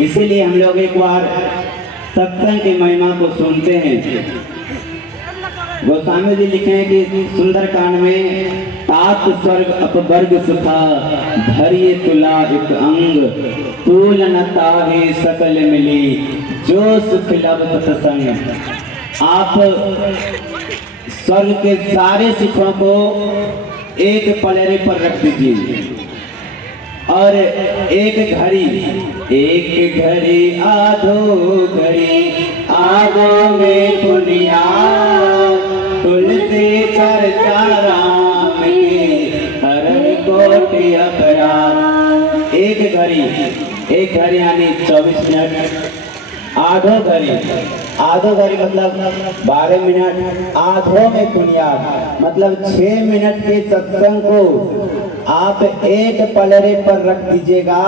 इसीलिए हम लोग एक बार सत्संग की महिमा को सुनते हैं। गोस्वामी जी लिखे हैं कि सुंदरकांड में तात स्वर्ग अपवर्ग सुखा धरिये तुला एक अंग तूल नता ही सकल मिली जो सुख लब सत्संग। आप स्वर्ग के सारे सुखों को एक पलड़े पर रख दीजिए और एक घड़ी आधो घड़ी आधो में पुनिया तुलसी चर्चा राम की हर कोटि अपराध। एक घड़ी यानी 24 मिनट। आधो घड़ी मतलब 12 मिनट। आधो में बुनियाद मतलब 6 मिनट के सत्संग को आप एक पलड़े पर रख दीजिएगा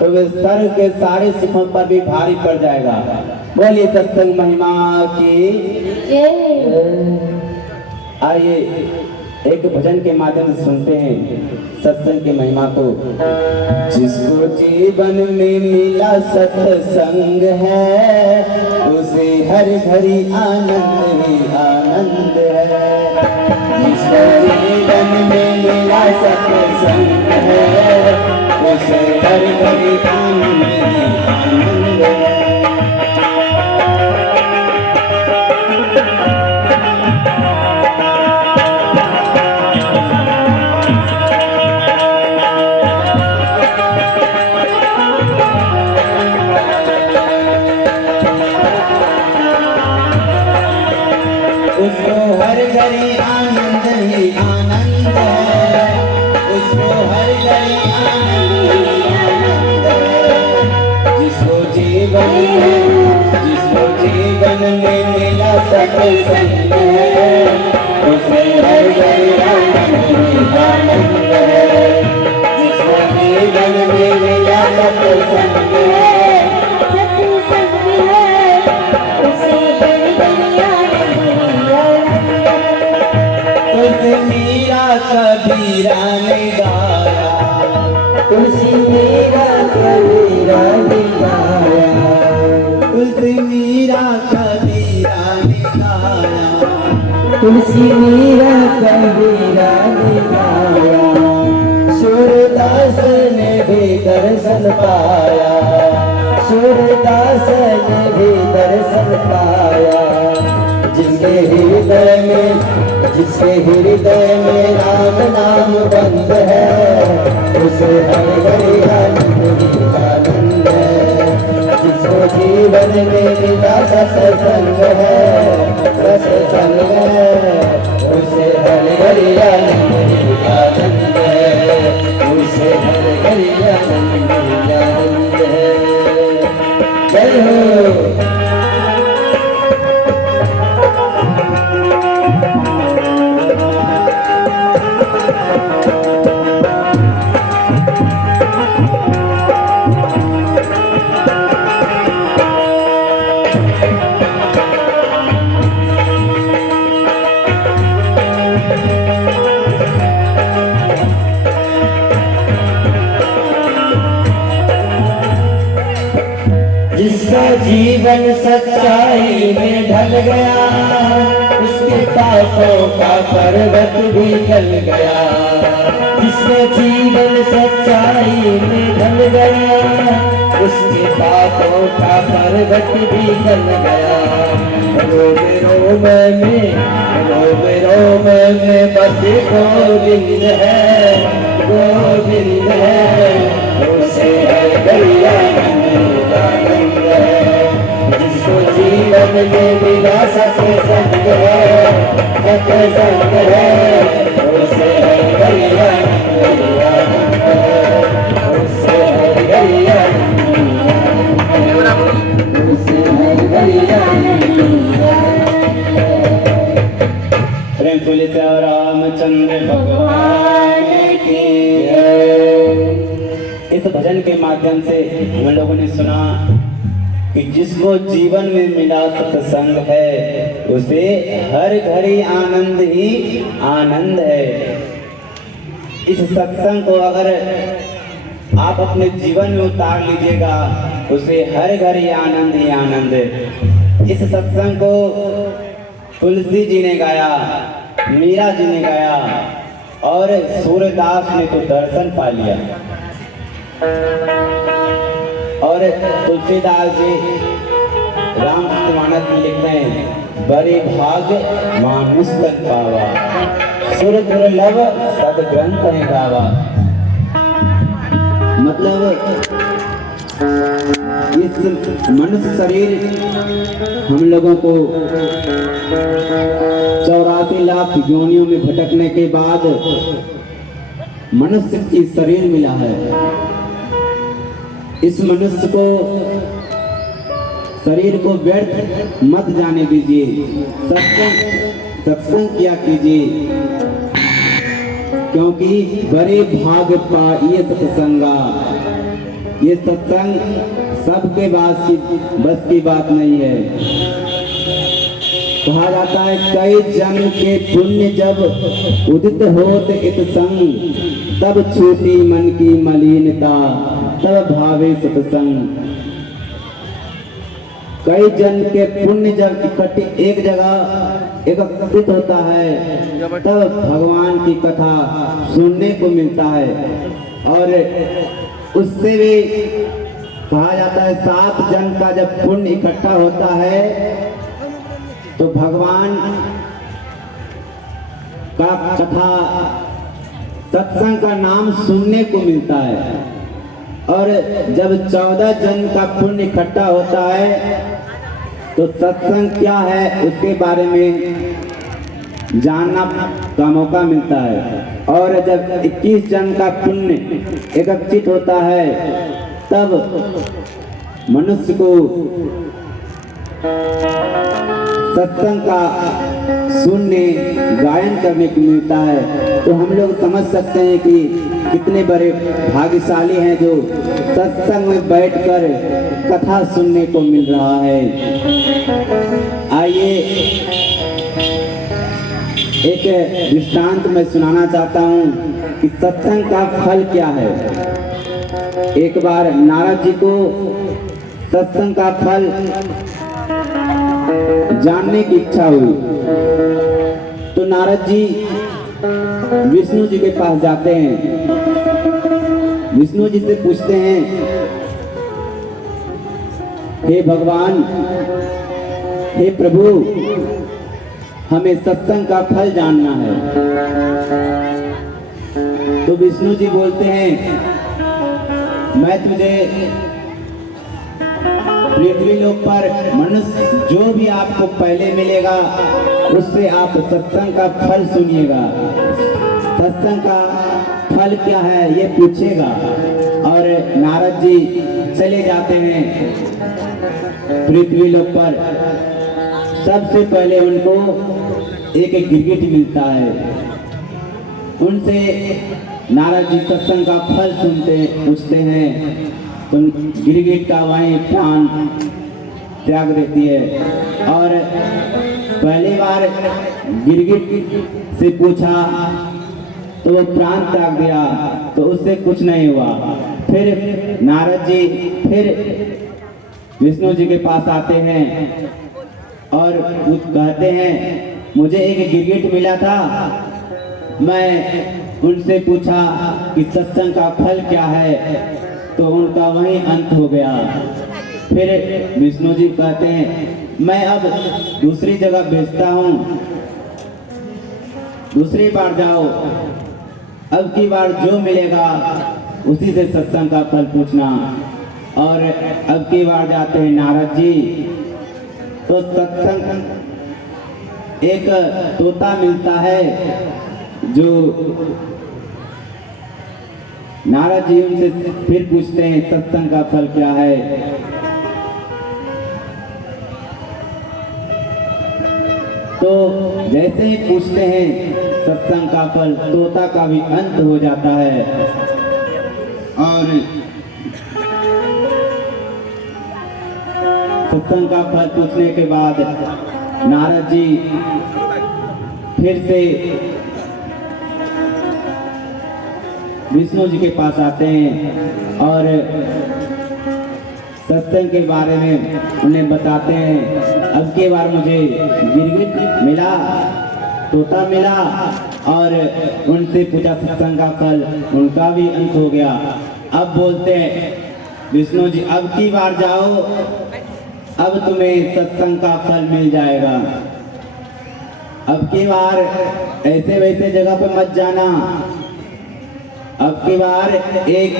तो वे स्वर्ग के सारे सुखों पर भी भारी पड़ जाएगा। बोलिए सत्संग महिमा की। आइए एक भजन के माध्यम से सुनते हैं सत्संग की महिमा को। जिसको जीवन में मिला सत्संग है उसे हर घड़ी आनंद ही आनंद है। जिसको जीवन में मिला सत्संग है उसे हर घड़ी आनंद ही आनंद है। उसको हर घड़ी आनंद ही आनंद है। उसको हर घड़ी आनंद ही आनंद है। जिसको जीवन में मिला सत्संग है उसे हर घड़ी आनंद ही आनंद है। जिसको जीवन में मिला सत्संग है कबीरा ने गाया। तुलसी मीरा कबीरा ने गाया। तुलसी मीरा कबीरा ने गाया। तुलसी मीरा कबीरा ने गाया। सूरदास ने भी दर्शन पाया। सूरदास ने भी दर्शन पाया। जिसके हृदय में राम नाम बंद है उसे हर घड़ी आनंद ही आनंद है। जिसको जीवन में मिला सत्संग है उसे हर घड़ी आनंद ही आनंद है। उसे हर घड़ी आनंद ही आनंद है। जय हो। जिसका जीवन सच्चाई में ढल गया उसके पापों का पर्वत भी गल गया। जिसका जीवन सच्चाई में ढल गया उसके पापों का पर्वत भी गल गया। रोम रोम में बस गोविंद है उसे हर घड़ी आनंद है। जिसको जीवन में मिला सत्संग है उसे हर घड़ी आनंद है। उसे हर घड़ी आनंद है। उसे हर घड़ी आनंद है। प्रेम बोले रामचंद्र भगवान की जय। इस भजन के माध्यम से हम लोगों ने सुना कि जिसको जीवन में मिला सत्संग है उसे हर घड़ी आनंद ही आनंद है। इस सत्संग को अगर आप अपने जीवन में उतार लीजिएगा, उसे हर घर ही आनंद ही आनंद। इस सत्संग को तुलसी जी ने गाया, मीरा जी ने गाया और सूरदास ने तो दर्शन पा लिया। और तुलसीदास जी रामचरितमानस में लिखते हैं, बड़े भाग मानुष तक पावा, सुर दुर्लभ सदग्रंथ है गावा। मतलब इस मनुष्य शरीर हम लोगों को 84 लाख योनियों में भटकने के बाद मनुष्य की शरीर मिला है। इस मनुष्य को शरीर को व्यर्थ मत जाने दीजिए, सत्संग किया कीजिए, क्योंकि बड़े भाग पाइए सत्संगा। ये सत्संग सबके बस की बात नहीं है। कहा जाता है, कई जन्म के पुण्य जब उदित होत इत संग, तब छूटी मन की मलिनता, तब भावे सत्संग। कई जन्म के पुण्य जब इकट्ठे एक जगह एकत्रित होता है, तब भगवान की कथा सुनने को मिलता है। और उससे भी कहा जाता है, 7 जन्म का जब पुण्य इकट्ठा होता है तो भगवान का कथा सत्संग का नाम सुनने को मिलता है। और जब 14 जन्म का पुण्य इकट्ठा होता है तो सत्संग क्या है उसके बारे में जानना का मौका मिलता है। और जब 21 जन्म का पुण्य एकत्रित होता है तब मनुष्य को सत्संग का सुनने गायन करने को मिलता है। तो हम लोग समझ सकते हैं कि कितने बड़े भाग्यशाली हैं जो सत्संग में बैठकर कथा सुनने को मिल रहा है। आइए एक दृष्टांत मैं सुनाना चाहता हूँ कि सत्संग का फल क्या है। एक बार नारद जी को सत्संग का फल जानने की इच्छा हुई, तो नारद जी विष्णु जी के पास जाते हैं। विष्णु जी से पूछते हैं, हे भगवान, हे प्रभु, हमें सत्संग का फल जानना है। तो विष्णु जी बोलते हैं, मैं तुझे पृथ्वी लोक पर मनुष्य जो भी आपको पहले मिलेगा उससे आप सत्संग का फल सुनिएगा। सत्संग का फल क्या है ये पूछेगा। और नारद जी चले जाते हैं पृथ्वी लोक पर। सबसे पहले उनको एक गिरगिट मिलता है। उनसे नारद जी सत्संग का फल पूछते हैं, तो गिरगिट का वहीं प्राण त्याग देती है। और पहली बार गिरगिट से पूछा तो वो प्राण त्याग दिया, तो उससे कुछ नहीं हुआ। फिर नारद जी फिर विष्णु जी के पास आते हैं और कहते हैं, मुझे एक गिरगिट मिला था, मैं उनसे पूछा कि सत्संग का फल क्या है, तो उनका वहीं अंत हो गया। फिर विष्णु जी कहते हैं, मैं अब दूसरी जगह भेजता हूँ, दूसरी बार जाओ, अब की बार जो मिलेगा उसी से सत्संग का फल पूछना। और अब की बार जाते हैं नारद जी, तो सत्संग एक तोता मिलता है जो नारद जी उनसे फिर पूछते हैं सत्संग का फल क्या है। तो जैसे ही पूछते हैं सत्संग का फल, तोता का भी अंत हो जाता है। और सत्संग का फल पूछने के बाद नारद जी फिर से विष्णु जी के पास आते हैं और सत्संग के बारे में उन्हें बताते हैं। अब की बार मुझे गिरगिट मिला, तोता मिला और उनसे पूछा सत्संग का फल, उनका भी अंत हो गया। अब बोलते हैं विष्णु जी अब की बार जाओ, अब तुम्हें सत्संग का फल मिल जाएगा। अब की बार ऐसे वैसे जगह पर मत जाना। अब की बार एक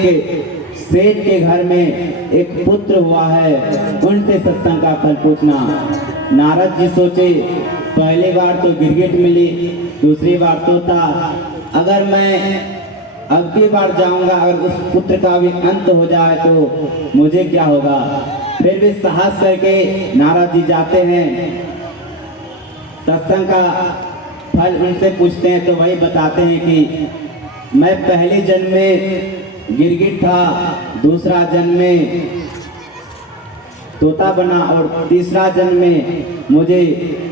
सेठ के घर में एक पुत्र हुआ है, उनसे सत्संग का फल पूछना। नारद जी सोचे पहली बार तो गिरगिट मिली, दूसरी बार तोता, अगर मैं अब की बार जाऊंगा, अगर उस पुत्र का भी अंत हो जाए तो मुझे क्या होगा। फिर भी साहस करके नारद जी जाते हैं, सत्संग का फल उनसे पूछते हैं तो वही बताते हैं कि मैं पहले जन्म में गिरगिट था, दूसरा जन्म में तोता बना और तीसरा जन्म में मुझे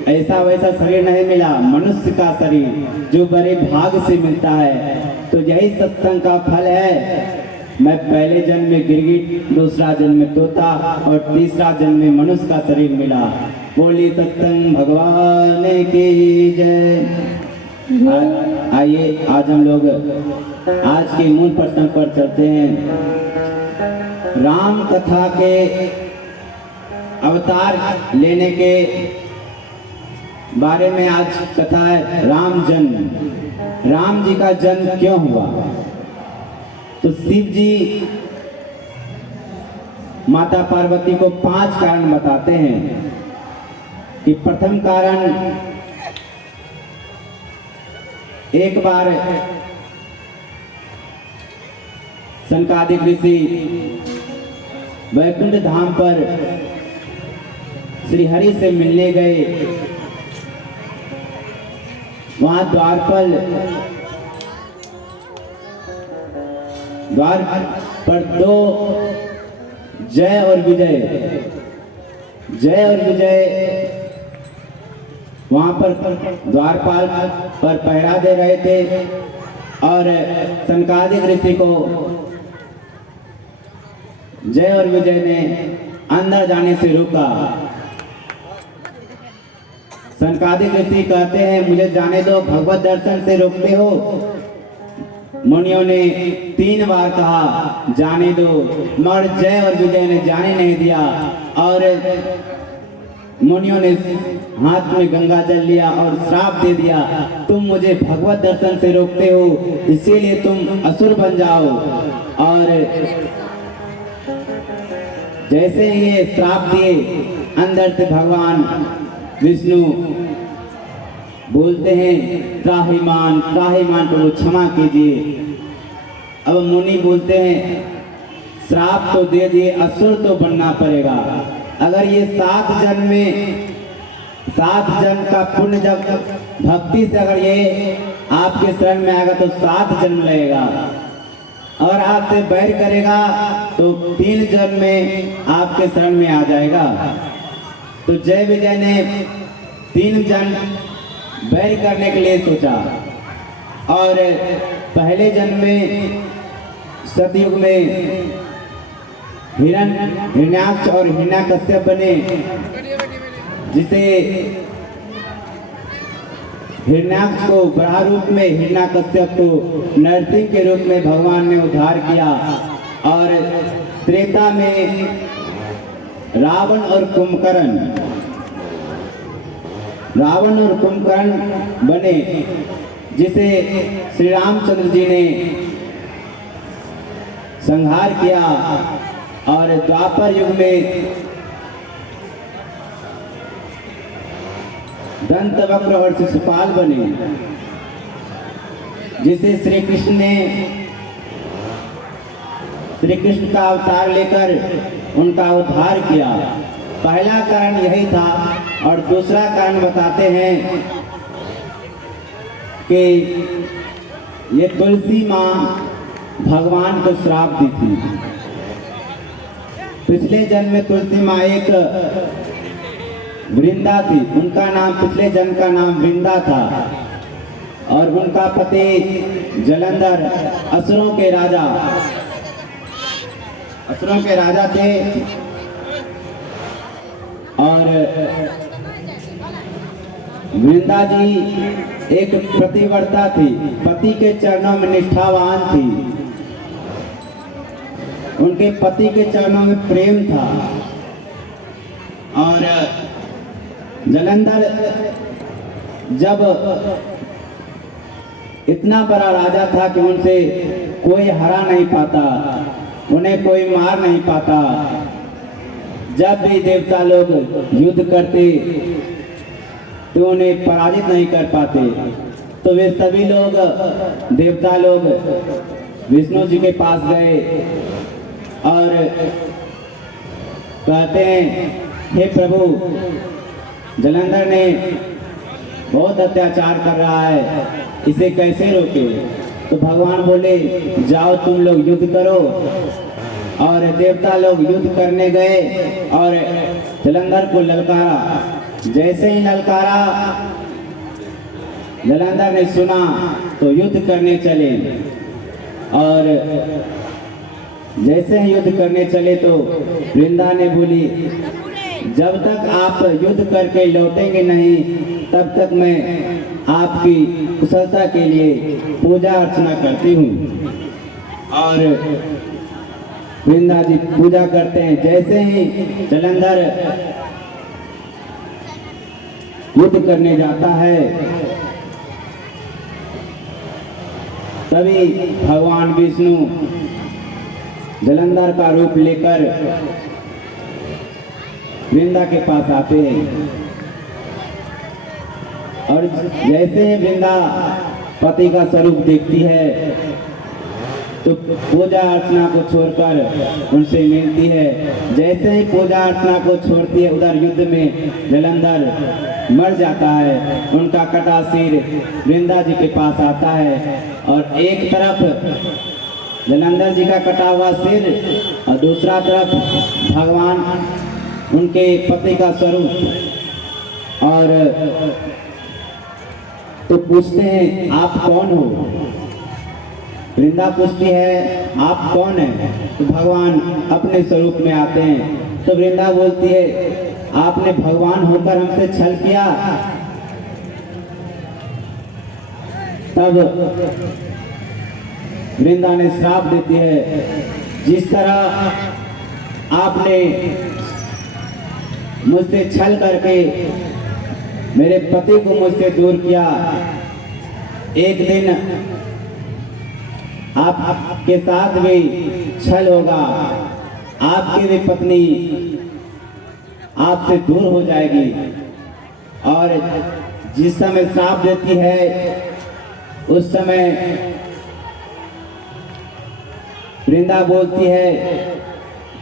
ऐसा वैसा शरीर नहीं मिला, मनुष्य का शरीर जो बड़े भाग से मिलता है। तो यही सत्संग का फल है। मैं पहले जन्म में गिरगिट, दूसरा जन्म में तोता और तीसरा जन्म में मनुष्य का शरीर मिला। बोली सत्संग भगवान की जय। आइए आज हम लोग आज के मूल प्रसंग पर चलते हैं। राम कथा के अवतार लेने के बारे में आज कथा है। राम जन्म, राम जी का जन्म क्यों हुआ। तो शिव जी माता पार्वती को 5 कारण बताते हैं कि प्रथम कारण, एक बार सनकादिक ऋषि वैकुंठ धाम पर श्री हरि से मिलने गए। वहां द्वार पर 2 जय और विजय वहां पर द्वारपाल पर पहरा दे रहे थे और सनकादिक ऋषि को जय और विजय ने अंदर जाने से रोका। सनकादिक ऋषि कहते हैं मुझे जाने दो, भगवत दर्शन से रोकते हो। मुनियों ने 3 बार कहा जाने दो, मगर जय और विजय ने जाने नहीं दिया और मुनियों ने हाथ में गंगा जल लिया और श्राप दे दिया, तुम मुझे भगवत दर्शन से रोकते हो, इसीलिए तुम असुर बन जाओ। और जैसे ही ये श्राप दिए, अंदर से भगवान विष्णु बोलते हैं त्राहिमाम प्रभु क्षमा कीजिए। अब मुनि बोलते हैं श्राप तो दे दिए, असुर तो बनना पड़ेगा। अगर ये 7 जन्म में 7 जन्म का पुण्य जब भक्ति से अगर ये आपके शरण में आएगा तो 7 जन्म लगेगा, और आपसे बैर करेगा तो 3 जन्म में आपके शरण में आ जाएगा। तो जय विजय ने 3 जन्म बैर करने के लिए सोचा और पहले जन्म में सतयुग में हिरण्याक्ष और हिरण्याकश्यप बने, जिसे हिरण्याक्ष को बराह रूप में, हिरण्याकश्यप को नरसिंह के रूप में भगवान ने उद्धार किया। और त्रेता में रावण और कुंभकर्ण बने, जिसे श्री रामचंद्र जी ने संहार किया। और द्वापर युग में दंतवक्र और शिशुपाल बने, जिसे श्री कृष्ण का अवतार लेकर उनका उद्धार किया। पहला कारण यही था। और दूसरा कारण बताते हैं कि ये तुलसी माँ भगवान को श्राप दी थी। पिछले जन्म में तुलसी माँ एक वृंदा थी, उनका नाम पिछले जन्म का नाम वृंदा था। और उनका पति जलंधर असुरों के राजा थे। और वृंदा जी एक प्रतिव्रता थी, पति के चरणों में निष्ठावान थी, उनके पति के चरणों में प्रेम था। और जलंधर जब इतना बड़ा राजा था कि उनसे कोई हरा नहीं पाता, उन्हें कोई मार नहीं पाता। जब भी देवता लोग युद्ध करते तो उन्हें पराजित नहीं कर पाते। तो वे सभी लोग, देवता लोग विष्णु जी के पास गए और कहते हैं, हे प्रभु, जलंधर ने बहुत अत्याचार कर रहा है, इसे कैसे रोके? तो भगवान बोले, जाओ तुम लोग युद्ध करो। और देवता लोग युद्ध करने गए और जलंधर को ललकारा। जैसे ही ललकारा, जलंधर ने सुना तो युद्ध करने चले। और जैसे ही युद्ध करने चले तो वृंदा ने बोली, जब तक आप युद्ध करके लौटेंगे नहीं तब तक मैं आपकी कुशलता के लिए पूजा अर्चना करती हूँ। और वृंदा जी पूजा करते हैं। जैसे ही जलंधर युद्ध करने जाता है तभी भगवान विष्णु जलंधर का रूप लेकर वृंदा के पास आते हैं। और जैसे ही वृंदा पति का स्वरूप देखती है तो पूजा अर्चना को छोड़कर उनसे मिलती है। जैसे ही पूजा अर्चना को छोड़ती है, उधर युद्ध में जलंधर मर जाता है। उनका कटा सिर वृंदा जी के पास आता है और एक तरफ जलंधर जी का कटा हुआ सिर और दूसरा तरफ भगवान उनके पति का स्वरूप। और तो पूछते हैं, आप कौन हो? वृंदा पूछती है, आप कौन है? तो भगवान अपने स्वरूप में आते हैं। तो वृंदा बोलती है, आपने भगवान होकर हमसे छल किया। तब वृंदा ने श्राप देती है, जिस तरह आपने मुझसे छल करके मेरे पति को मुझसे दूर किया, एक दिन आपके साथ भी छल होगा, आपकी भी पत्नी आपसे दूर हो जाएगी। और जिस समय श्राप देती है उस समय वृंदा बोलती है,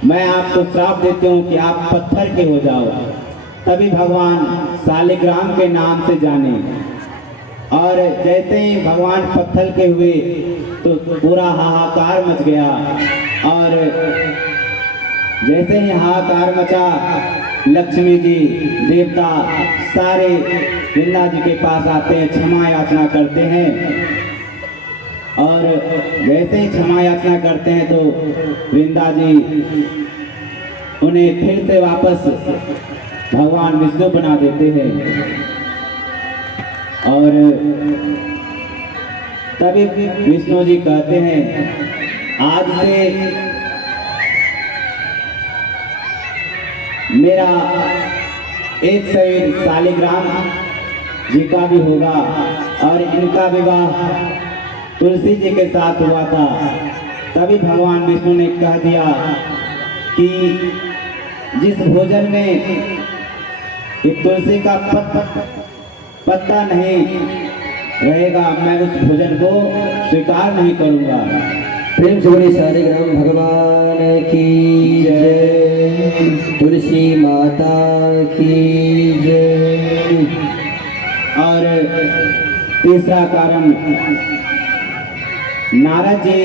मैं आपको श्राप देती हूँ कि आप पत्थर के हो जाओ। तभी भगवान शालिग्राम के नाम से जाने। और जैसे ही भगवान पत्थर के हुए तो पूरा हाहाकार मच गया। और जैसे ही हाहाकार मचा, लक्ष्मी जी, देवता सारे वृंदा जी के पास आते हैं, क्षमा याचना करते हैं। और जैसे ही क्षमा याचना करते हैं तो वृंदा जी उन्हें फिर से वापस भगवान विष्णु बना देते हैं। और तभी विष्णु जी कहते हैं, आज से मेरा एक शरीर शालिग्राम जी का भी होगा। और इनका विवाह तुलसी जी के साथ हुआ था। तभी भगवान विष्णु ने कह दिया कि जिस भोजन में तुलसी का पत्ता नहीं रहेगा, मैं उस भोजन को स्वीकार नहीं करूंगा। प्रेम से बोलिए शालिग्राम भगवान की जय, तुलसी माता की जय। और तीसरा कारण, नारद जी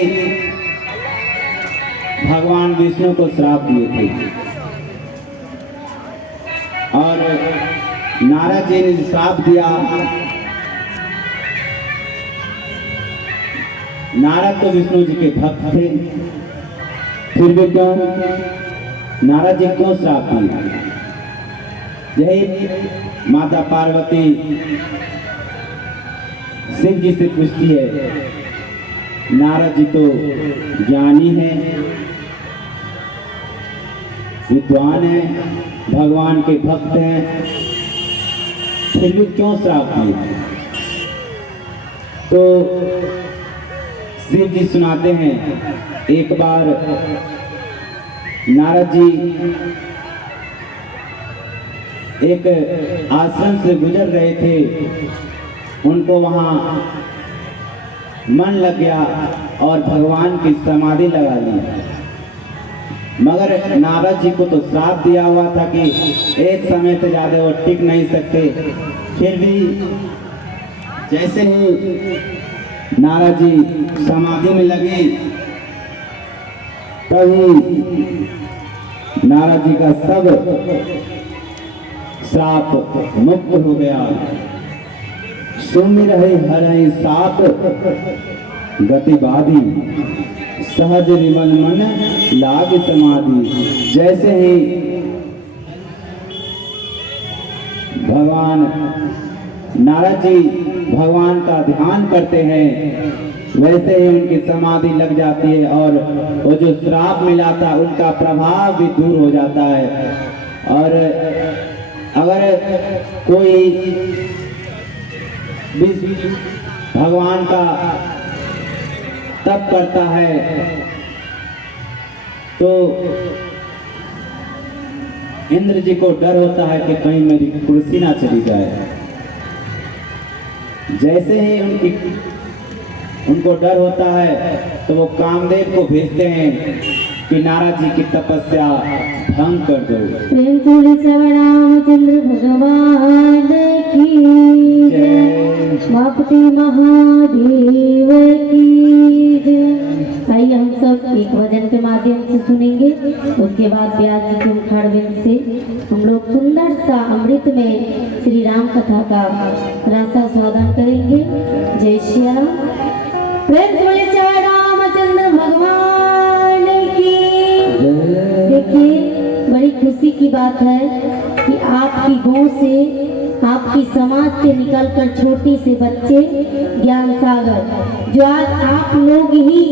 भगवान विष्णु को श्राप दिए थे। और नारद जी ने श्राप दिया नारद तो विष्णु जी के भक्त थे, फिर भी क्यों नारद जी क्यों श्राप दिए? यही माता पार्वती शिव जी से पूछती है, नारद जी तो ज्ञानी हैं, विद्वान हैं, भगवान के भक्त हैं, फिर भी क्यों श्राप दिए? तो शिव जी सुनाते हैं, एक बार नारद जी एक आश्रम से गुजर रहे थे, उनको वहाँ मन लग गया और भगवान की समाधि लगा ली। मगर नारद जी को तो श्राप दिया हुआ था कि एक समय से ज़्यादा वो टिक नहीं सकते। फिर भी जैसे ही नारद जी समाधि में लगे, तभी नारद जी का सब श्राप मुक्त हो गया। सुन रहे हरहि साप गतिवादी, सहज विमल मन लाग समाधि। जैसे ही भगवान नारद जी भगवान का ध्यान करते हैं, वैसे ही उनकी समाधि लग जाती है और वो जो श्राप मिला था उनका प्रभाव भी दूर हो जाता है। और अगर कोई भी भगवान का तप करता है तो इंद्र जी को डर होता है कि कहीं मेरी कुर्सी ना चली जाए। जैसे ही उनको डर होता है तो वो कामदेव को भेजते हैं कि नारद जी की तपस्या भंग कर दो। प्रेम तुलसी रामचंद्र भगवान की जय, मापति महादेव की जय। आइए हम सब एक भजन के माध्यम से सुनेंगे, उसके बाद व्यास जी के मुखारबिंद से हम लोग सुंदर सा अमृत में श्री राम कथा का रसा स्वादन करेंगे। जय श्री राम। प्रेम तुलसी रामचंद्र भगवान की। देखिए बड़ी खुशी की बात है कि आपकी गांव से, आपकी समाज से निकलकर छोटे से बच्चे ज्ञान सागर जो आज आप लोग ही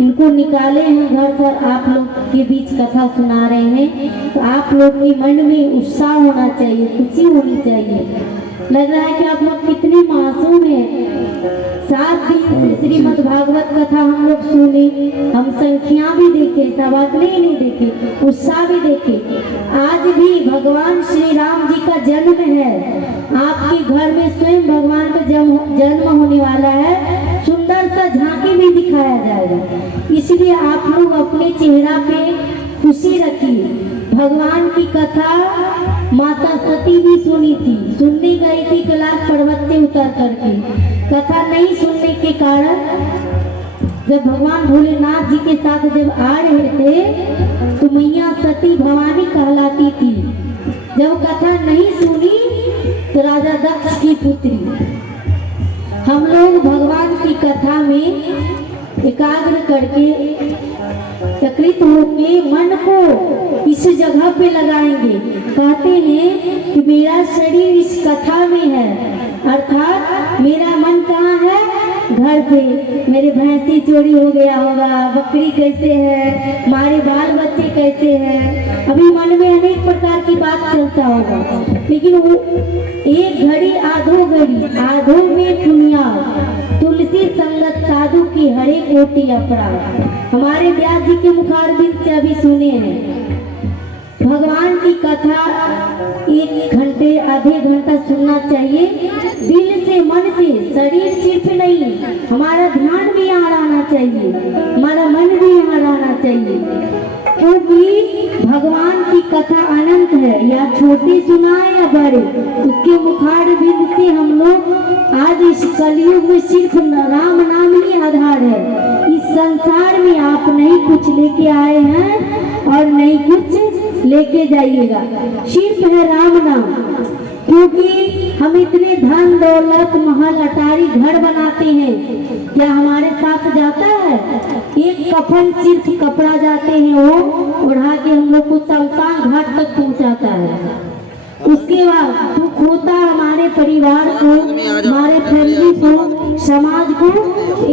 इनको निकाले हैं घर पर, आप लोग के बीच कथा सुना रहे हैं, तो आप लोग के मन में उत्साह होना चाहिए, खुशी होनी चाहिए। लग रहा है कि आप लोग कितने मासूम हैं। 7 दिन से श्रीमद् भागवत कथा हम लोग सुने, हम संख्या भी देखे, तबादले नहीं देखे, उत्साह भी देखे। आज भी भगवान श्री राम जी का जन्म है, आपके घर में स्वयं भगवान का जन्म होने वाला है, सुंदर सा झांकी भी दिखाया जाएगा। इसलिए आप लोग अपने चेहरा पे खुशी रखिए। भगवान की कथा माता सती भी सुनी थी, सुनने गई थी कैलाश पर्वत से उतर करके। कथा नहीं सुनने के कारण जब भगवान भोलेनाथ जी के साथ जब आ रहे थे तो मैया सती भवानी कहलाती थी। जब कथा नहीं सुनी तो राजा दक्ष की पुत्री। हम लोग भगवान की कथा में एकाग्र करके चकित होके मन को इस जगह पे लगाएंगे। कहते हैं कि मेरा शरीर इस कथा में है, अर्थात मेरा मन कहाँ है? घर पे। मेरे भैंसी चोरी हो गया होगा, बकरी कैसे है, हमारे बाल बच्चे कैसे हैं, अभी मन में अनेक प्रकार की बात चलता होगा। लेकिन वो एक घड़ी आधो में दुनिया, तुलसी संगत साधु की हरे कोटि अपराध। हमारे व्यास जी के मुखारबिंद से अभी सुने हैं। भगवान की कथा 1 घंटे आधे घंटा सुनना चाहिए, दिल से मन से, शरीर सिर्फ नहीं, हमारा ध्यान भी यहाँ रहना चाहिए, हमारा मन भी यहाँ रहना चाहिए। क्योंकि भगवान की कथा अनंत है, या छोटी सुनाए या बड़े, उसके मुखारबिंद से हम लोग आज इस कलयुग में सिर्फ राम नाम ही आधार है। इस संसार में आप नहीं कुछ लेके आए हैं और नहीं कुछ लेके जाइएगा, सिर्फ है राम नाम। क्योंकि हम इतने धन दौलत महल अटारी घर बनाते हैं, क्या हमारे साथ जाता है? एक कफन सिर्फ कपड़ा जाते हैं, वो उड़ा के हम लोग को शमशान घाट तक पहुंचाता है। उसके बाद दुख होता हमारे परिवार को, हमारे फैमिली को, समाज को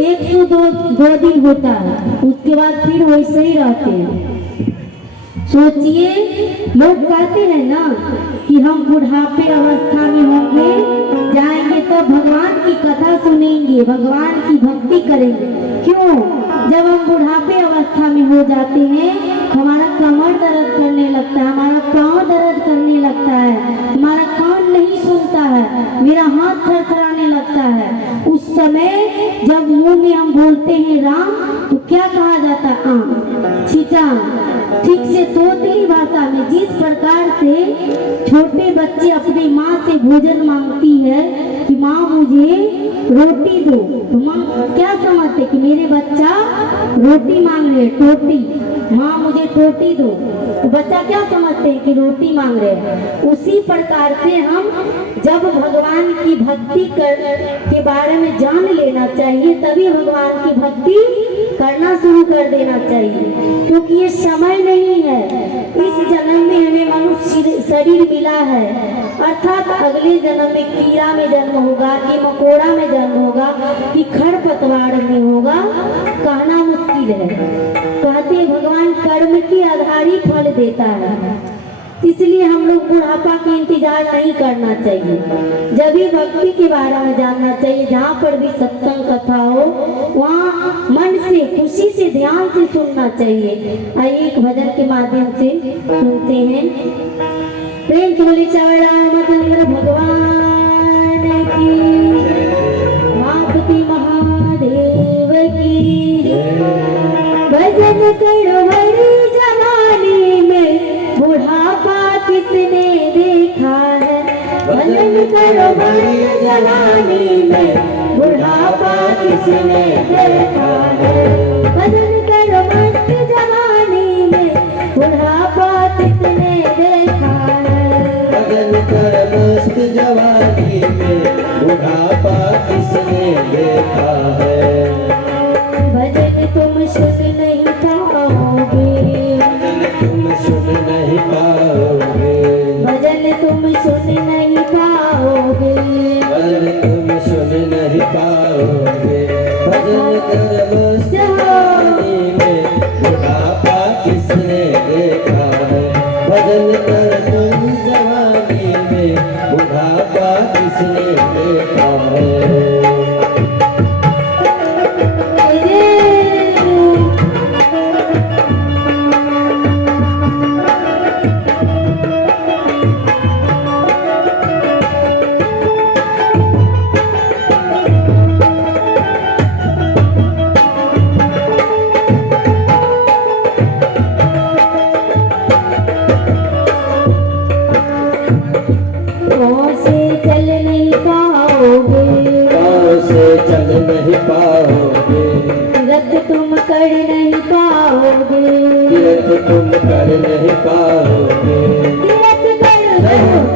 102 दिन होता है, उसके बाद फिर वैसे ही रहते हैं। सोचिए, लोग कहते हैं ना कि हम बुढ़ापे अवस्था में होंगे, जाएंगे तो भगवान की कथा सुनेंगे, भगवान की भक्ति करेंगे। क्यों? जब हम बुढ़ापे अवस्था में हो जाते हैं, हमारा कमर दर्द करने लगता है, हमारा पाँव दर्द करने लगता है, हमारा कान नहीं सुनता है, मेरा हाथ थरथराने लगता है। उस समय जब मुंह में हम बोलते हैं राम, तो क्या कहा जाता है? आम छिटा। ठीक से तोतली भाषा में जिस प्रकार से छोटे बच्चे अपनी माँ से भोजन मांगती है कि माँ मुझे रोटी दो, तो माँ क्या समझते कि मेरे बच्चा रोटी मांग रहे, टोटी, माँ मुझे टोटी दो, तो बच्चा क्या समझते हैं कि रोटी मांग रहे हैं। उसी प्रकार से हम जब भगवान की भक्ति के बारे में जान लेना चाहिए, तभी भगवान की भक्ति करना शुरू कर देना चाहिए, क्योंकि ये समय नहीं है। इस जन्म में हमें मनुष्य शरीर मिला है, अर्थात अगले जन्म में कीड़ा में जन्म होगा कि मकोड़ा में जन्म होगा कि खरपतवार में होगा, कहना मुश्किल है। कहते भगवान कर्म के आधार ही फल देता है, इसलिए हम लोग बुढ़ापा के इंतजार नहीं करना चाहिए। जब भी भक्ति के बारे में जानना चाहिए, जहाँ पर भी सत्संग कथा हो वहाँ मन से खुशी से ध्यान से सुनना चाहिए। आइए एक भजन के माध्यम से सुनते हैं। प्रेम से बोले रामचंद्र भगवान की, मापति महादेव की। भजन करो बड़ी जवानी में, बुढ़ापा किसने देखा है? भजन करो बड़ी जवानी में, बुढ़ापा किसने देखा है? भजन करो मस्त जवानी में, बुढ़ापा किसने देखा है? भजन कर मस्त जवानी में, बुढ़ापा किसने देखा है? भजन तुम सुन नहीं पाओगे, तुम सुन नहीं पाओगे, भजन तुम सुन नहीं पाओगे, भजन तुम सुन नहीं पाओगे। भजन कर मस्त जवानी में, बुढ़ापा किसने देखा है? भजन कर मस्त जवानी में, बुढ़ापा किसने देखा है? पाँव से चल नहीं पाओगे, पाँव से चल नहीं पाओगे, तीरथ तुम कर नहीं पाओगे, तीरथ तुम कर नहीं पाओगे। तीरथ करो,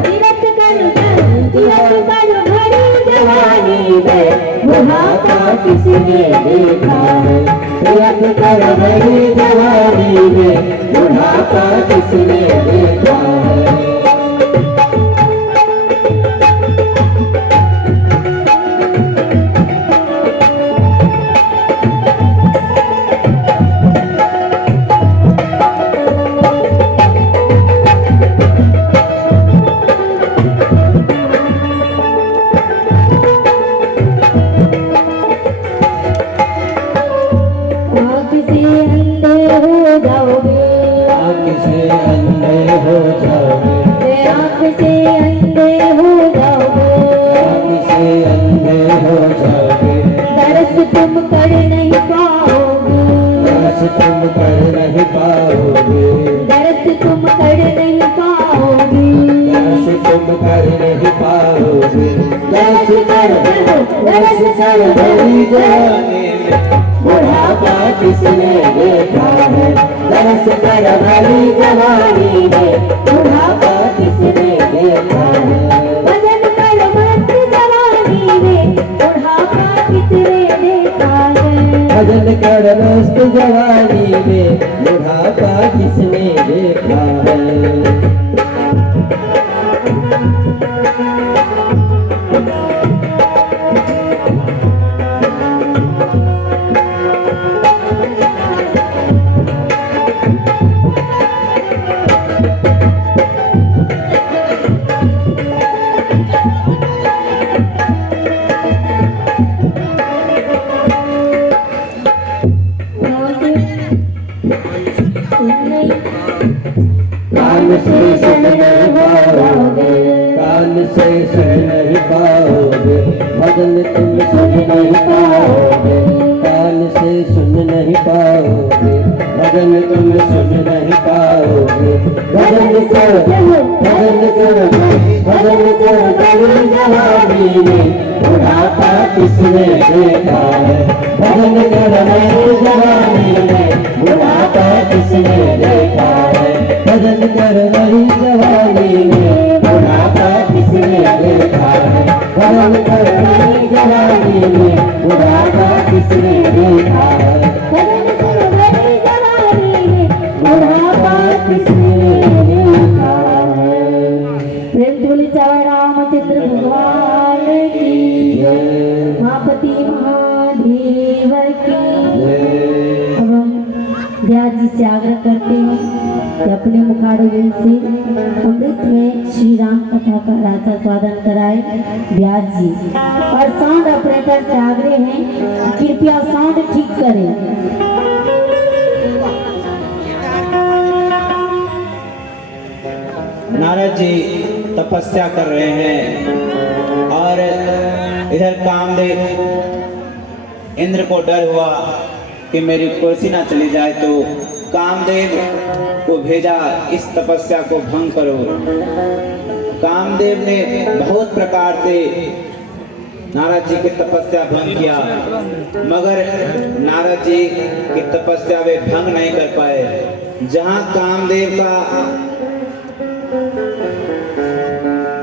तीरथ करो, तीरथ करो बड़ी जवानी में, बुढ़ापा किसने देखा है? तीरथ कर बड़ी जवानी में, बुढ़ापा किसने देखा है? आँख से अंधे हो जाओगे, आँख से अंधे हो जाओगे, आँख से अंधे हो जाओगे, आँख से अंधे हो जाओगे। दर्श तुम कर नहीं पाओगे, दर्श तुम कर नहीं पाओगे, दर्श तुम कर नहीं पाओगे, दर्श तुम कर नहीं पाओगे। दर्श कर बड़ी जवानी में, बुढ़ापा किसने देखा है? दर्श कर बड़ी जवानी में, बुढ़ापा किसने देखा है? सुन नहीं पाओगे, कान से सुन नहीं पाओगे, भजन तुम सुन नहीं पाओगे, कान से सुन नहीं पाओगे, भजन तुम सुन नहीं पाओगे। भजन करो भजन करो भजन करो नई जवानी में, बुढ़ापा किसने देखा है। भजन करो नई जवानी में, बुढ़ापा किसने देखा है। भजन करो नई जवानी में, बुढ़ापा किसने देखा है। भजन करो नई जवानी में, बुढ़ापा किसने देखा है। भजन करो नई जवानी में, बुढ़ापा किसने देखा है। प्रेम बोली चावल रामचंद्र भगवान की जय मापति महादेव की। जय अब हम व्यास जी से आग्रह करते हैं कि अपने मुखारबिंद से अमृत में श्री राम कथा का राधा स्वादन कराए व्यास जी। और साउंड ऑपरेटर से आग्रह है कि कृपया साउंड ठीक करें। नारद जी तपस्या कर रहे हैं और इधर कामदेव इंद्र को डर हुआ कि मेरी कुर्सी ना चली जाए, तो कामदेव को भेजा इस तपस्या को भंग करो। कामदेव ने बहुत प्रकार से नारद जी की तपस्या भंग किया, मगर नारद जी की तपस्या वे भंग नहीं कर पाए। जहाँ कामदेव का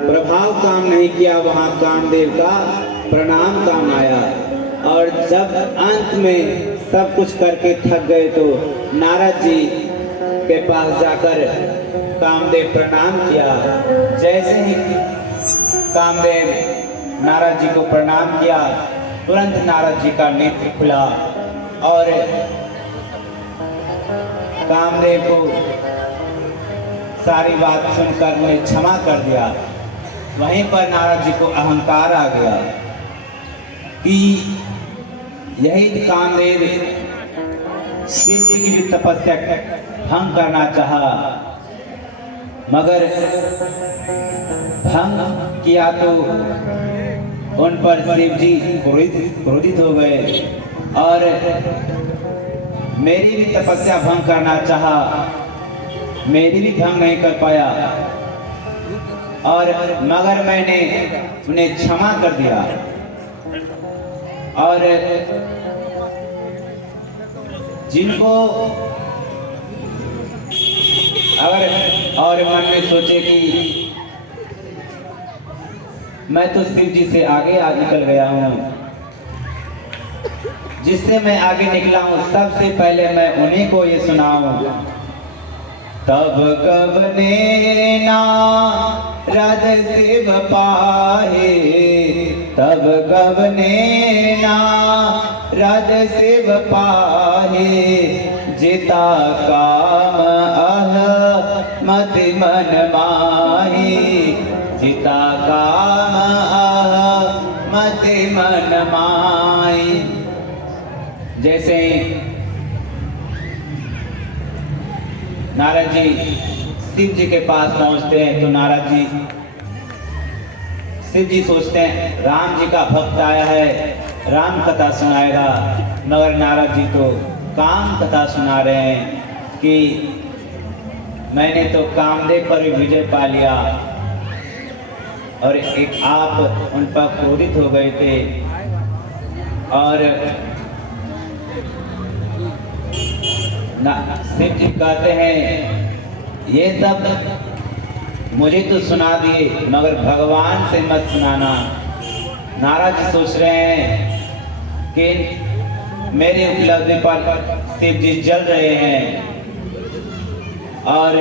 प्रभाव काम नहीं किया, वहाँ कामदेव का प्रणाम काम आया। और जब अंत में सब कुछ करके थक गए तो नारद जी के पास जाकर कामदेव प्रणाम किया। जैसे ही कामदेव नारद जी को प्रणाम किया, तुरंत नारद जी का नेत्र खुला और कामदेव को सारी बात सुनकर उन्हें क्षमा कर दिया। वहीं पर नारद जी को अहंकार आ गया कि यही कामदेव शिव जी की भी तपस्या भंग करना चाहा, मगर भंग किया तो उन पर शिव जी क्रोधित हो गए और मेरी भी तपस्या भंग करना चाहा, मेरी भी भंग नहीं कर पाया, और मगर मैंने उन्हें क्षमा कर दिया। और जिनको अगर और मन में सोचे कि मैं तो शिव जी से आगे निकल गया हूँ, जिससे मैं आगे निकला हूँ, सबसे पहले मैं उन्हीं को ये सुनाऊं। तब कब ने नारद शिव पाहे, तब कब ने नारद शिव पाहे, जिता काम अह मति मन माही, जिता काम अह मति मन माही। जैसे नारद जी शिव जी के पास पहुंचते हैं तो नारद जी शिव जी सोचते हैं राम जी का भक्त आया है, राम कथा सुनाएगा, मगर नारद जी तो काम कथा सुना रहे हैं कि मैंने तो कामदेव पर भी विजय पा लिया और एक आप उन पर क्रोधित हो गए थे। और शिव जी कहते हैं ये सब मुझे तो सुना दिए, मगर भगवान से मत सुनाना। नारद जी सोच रहे हैं कि मेरे उपलब्धि पर शिव जी जल रहे हैं, और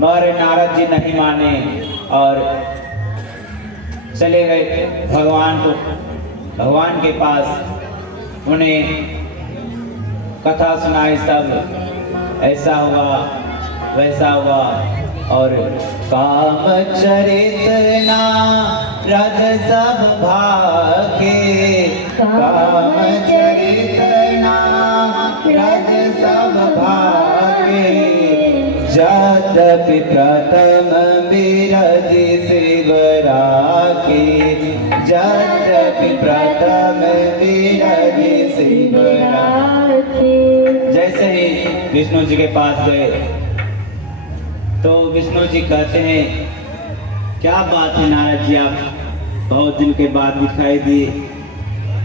मगर नारद जी नहीं माने और चले गए भगवान के पास। उन्हें कथा सुनाई, सब ऐसा हुआ वैसा हुआ। और काम चरित नारद सब भागे, काम चरित नारद सब भागे, जदपि प्रथम बिरज शिव राखे, जदपि प्रथम बिरज शिव राखे। जैसे ही विष्णु जी के पास गए तो विष्णु जी कहते हैं, क्या बात है नारद जी, आप बहुत दिन के बाद दिखाई दिए।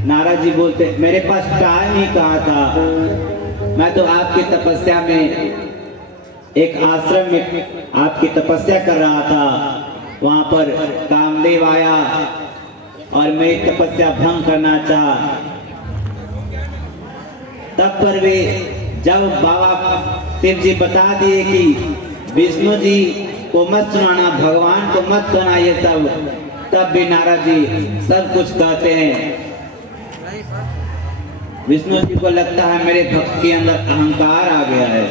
नारद जी बोलते, मेरे पास टाइम ही कहा था, मैं तो आपकी तपस्या में एक आश्रम में आपकी तपस्या कर रहा था, वहां पर कामदेव आया और मेरी तपस्या भंग करना चाहा। तब पर वे जब बाबा शिव जी बता दिए कि विष्णु जी को मत सुनाना, भगवान को मत सुना ये सब, तब भी नारद जी सब कुछ कहते हैं। विष्णु जी को लगता है मेरे भक्त के अंदर अहंकार आ गया है,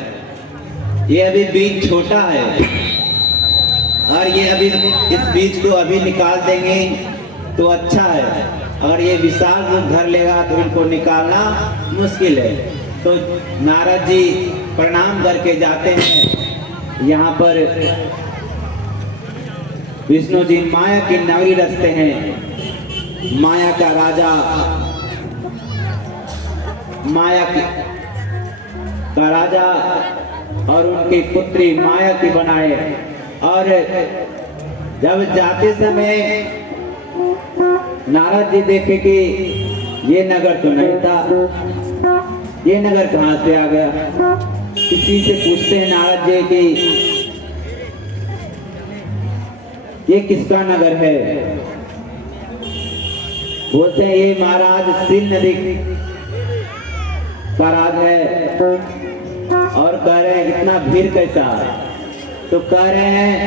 ये अभी बीज छोटा है और ये अभी इस बीज को अभी निकाल देंगे तो अच्छा है, अगर ये विशाल रूप धर लेगा तो इनको निकालना मुश्किल है। तो नारद जी प्रणाम करके जाते हैं। यहाँ पर विष्णु जी माया की नगरी रचते हैं। माया का राजा, माया का राजा और उनकी पुत्री माया की बनाए। और जब जाते समय नारद जी देखे कि ये नगर तो नहीं था, ये नगर कहाँ से आ गया। किसी से पूछते हैं नारद जी कि ये किसका नगर है। बोलते हैं ये महाराज सील नदी का राज है। और कह रहे हैं इतना भीड़ कैसा, तो कह रहे हैं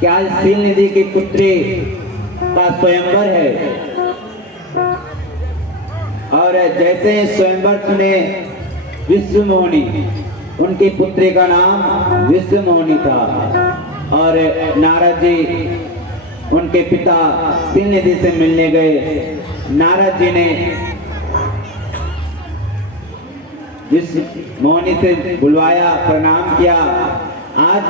कि आज सील नदी की पुत्री का स्वयंवर है। और जैसे स्वयंवर सुने विश्व मोहिनी, उनकी पुत्री का नाम विश्व मोहिनी था। और नारद जी उनके पिता सील नदी से मिलने गए। नारद जी ने विश्व मोहिनी से बुलवाया, प्रणाम किया। आज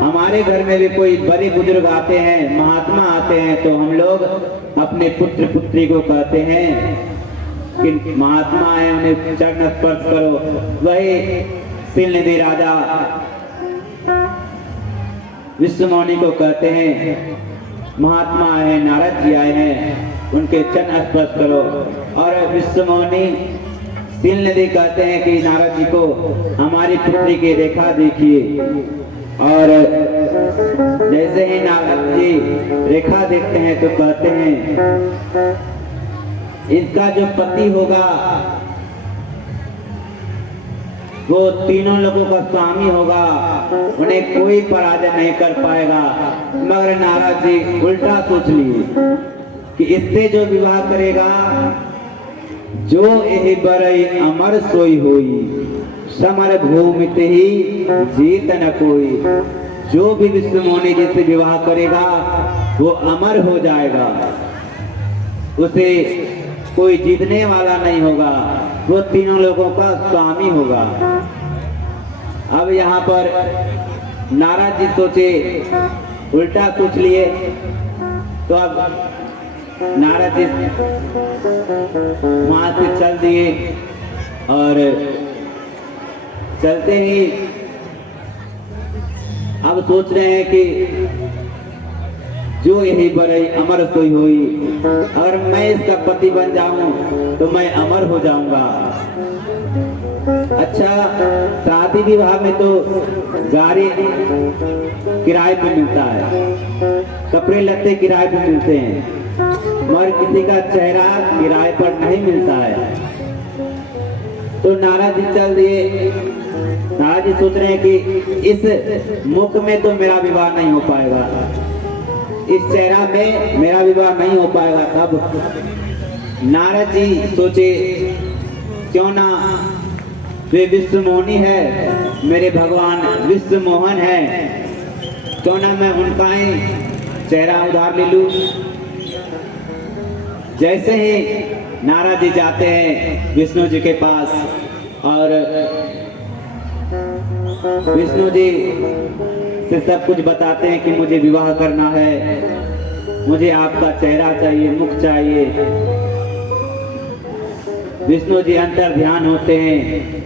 हमारे घर में भी कोई बड़े बुजुर्ग आते हैं, महात्मा आते हैं, तो हम लोग अपने पुत्र पुत्री को कहते हैं कि महात्मा है, उन्हें चरण स्पर्श करो। वही सील नदी राजा विश्व मोहिनी को कहते हैं महात्मा है, नारद जी आए हैं, उनके चरण स्पर्श करो। और विश्व मोहिनी सील नदी कहते हैं कि नारद जी को हमारी पुत्री की रेखा देखिए। और जैसे ही नारद जी रेखा देखते हैं तो कहते हैं इसका जो पति होगा वो तीनों लोगों का स्वामी होगा, उन्हें कोई पराजय नहीं कर पाएगा। मगर नारद जी उल्टा सोच लिए कि इससे जो विवाह करेगा, जो यही बरई अमर सोई होई, समर भूमि ही जीत न कोई। जो भी विश्व मोहिनी जी से विवाह करेगा वो अमर हो जाएगा, उसे कोई जीतने वाला नहीं होगा, वो तीनों लोगों का स्वामी होगा। अब यहाँ पर नारद जी सोचे, उल्टा सोच लिए। तो अब नारद जी वहां से चल दिए और चलते ही अब सोच रहे हैं कि जो यही बरई अमर सोई हुई, अगर मैं इसका पति बन जाऊं तो मैं अमर हो जाऊंगा। अच्छा, शादी विवाह में तो गाड़ी किराए पे मिलता है, कपड़े लत्ते किराए पे मिलते हैं, मगर किसी का चेहरा किराए पर नहीं मिलता है। तो नारद जी चल दिए। नारद जी सोच रहे हैं कि इस मुख में तो मेरा विवाह नहीं हो पाएगा, इस चेहरा में मेरा विवाह नहीं हो पाएगा। तब नारद जी सोचे क्यों ना वे विश्व मोहिनी है, मेरे भगवान विश्व मोहन है, क्यों ना मैं उनका ही चेहरा उधार ले लूं। जैसे ही नारद जी जाते हैं विष्णु जी के पास और विष्णु जी से सब कुछ बताते हैं कि मुझे विवाह करना है, मुझे आपका चेहरा चाहिए, मुख चाहिए। विष्णु जी अंतर ध्यान होते हैं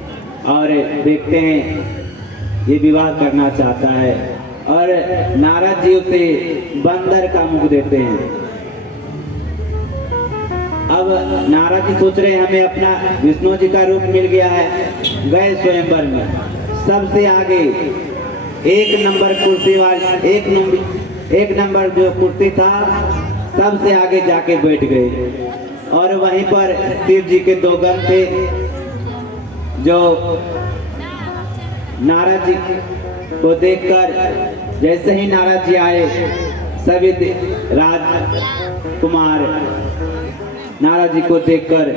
और देखते हैं ये विवाह करना चाहता है, और नारद जी उसे बंदर का मुख देते हैं। अब नारद जी सोच रहे हैं हमें अपना विष्णु जी का रूप मिल गया है। गए स्वयंवर में, सबसे आगे एक नंबर कुर्सी वाले, एक नंबर जो कुर्सी था सबसे आगे जाके बैठ गए, और वहीं पर शिव जी के 2 गण थे जो नारद जी को देखकर, जैसे ही नारद जी आए सभी राजकुमार नारद जी को देखकर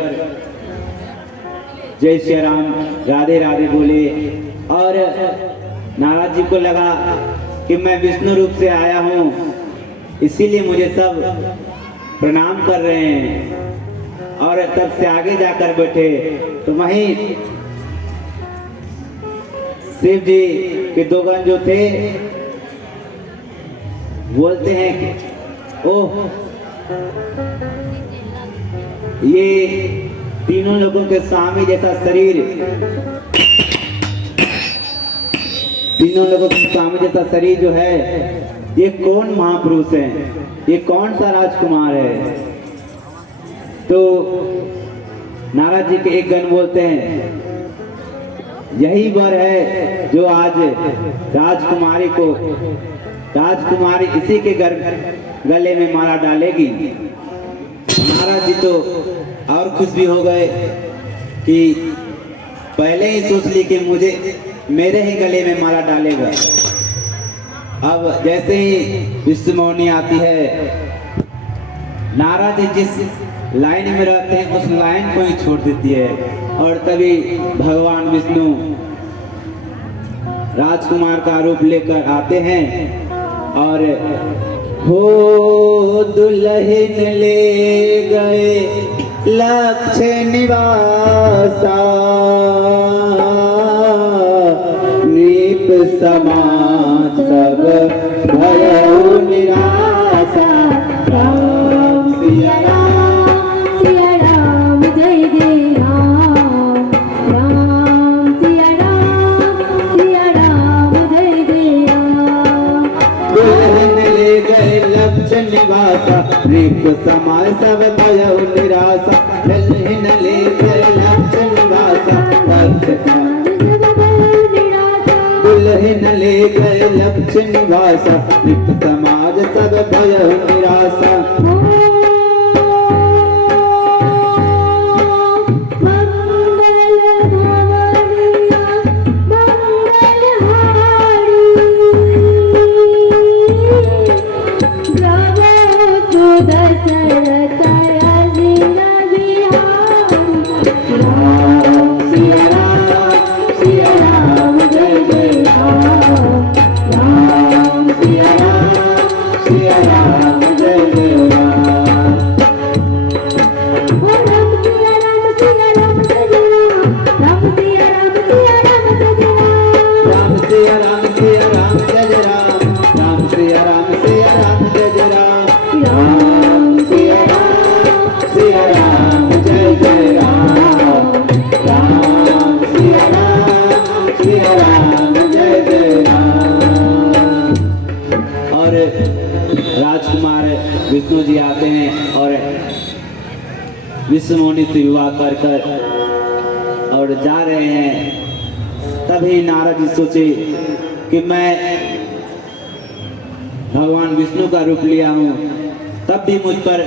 जय श्री राम राधे राधे बोले, और नारद जी को लगा कि मैं विष्णु रूप से आया हूँ, इसीलिए मुझे सब प्रणाम कर रहे हैं, और सबसे आगे जाकर बैठे। तो वहीं शिव जी के 2 गण जो थे बोलते हैं कि ओह, ये तीनों लोगों के स्वामी जैसा शरीर, तीनों लोगों के स्वामी जैसा शरीर जो है, ये कौन महापुरुष है, ये कौन सा राजकुमार है। तो नारद जी के एक गण बोलते हैं यही वर है जो आज राजकुमारी इसी के गले में माला डालेगी। नारद जी तो और खुश भी हो गए कि पहले ही सोच ली कि मेरे ही गले में माला डालेगा। अब जैसे ही विष्णुमौनी आती है, नारद जी जिस लाइन में रहते हैं उस लाइन को ही छोड़ देती है, और तभी भगवान विष्णु राजकुमार का रूप लेकर आते हैं, और हो दुल्हन ले गए लक्ष्य निवासा, नीप समाज सब भयो निराशा। राम सिया राम जय जय राम, राम सिया राम जय जय राम। दुल्हन ले गए लक्ष्य निवासा, नीप समाज सब भयो निराशा। दुल्हन ले गए लक्ष्य निवासा, दुल्हन ले गए लक्ष्य निवासा, निप समाज सब भयो निराशा। राजकुमार विष्णु जी आते हैं और विष्णुमौनी से विवाह कर और जा रहे हैं। तभी नारद जी सोचे कि मैं भगवान विष्णु का रूप लिया हूँ, तब भी मुझ पर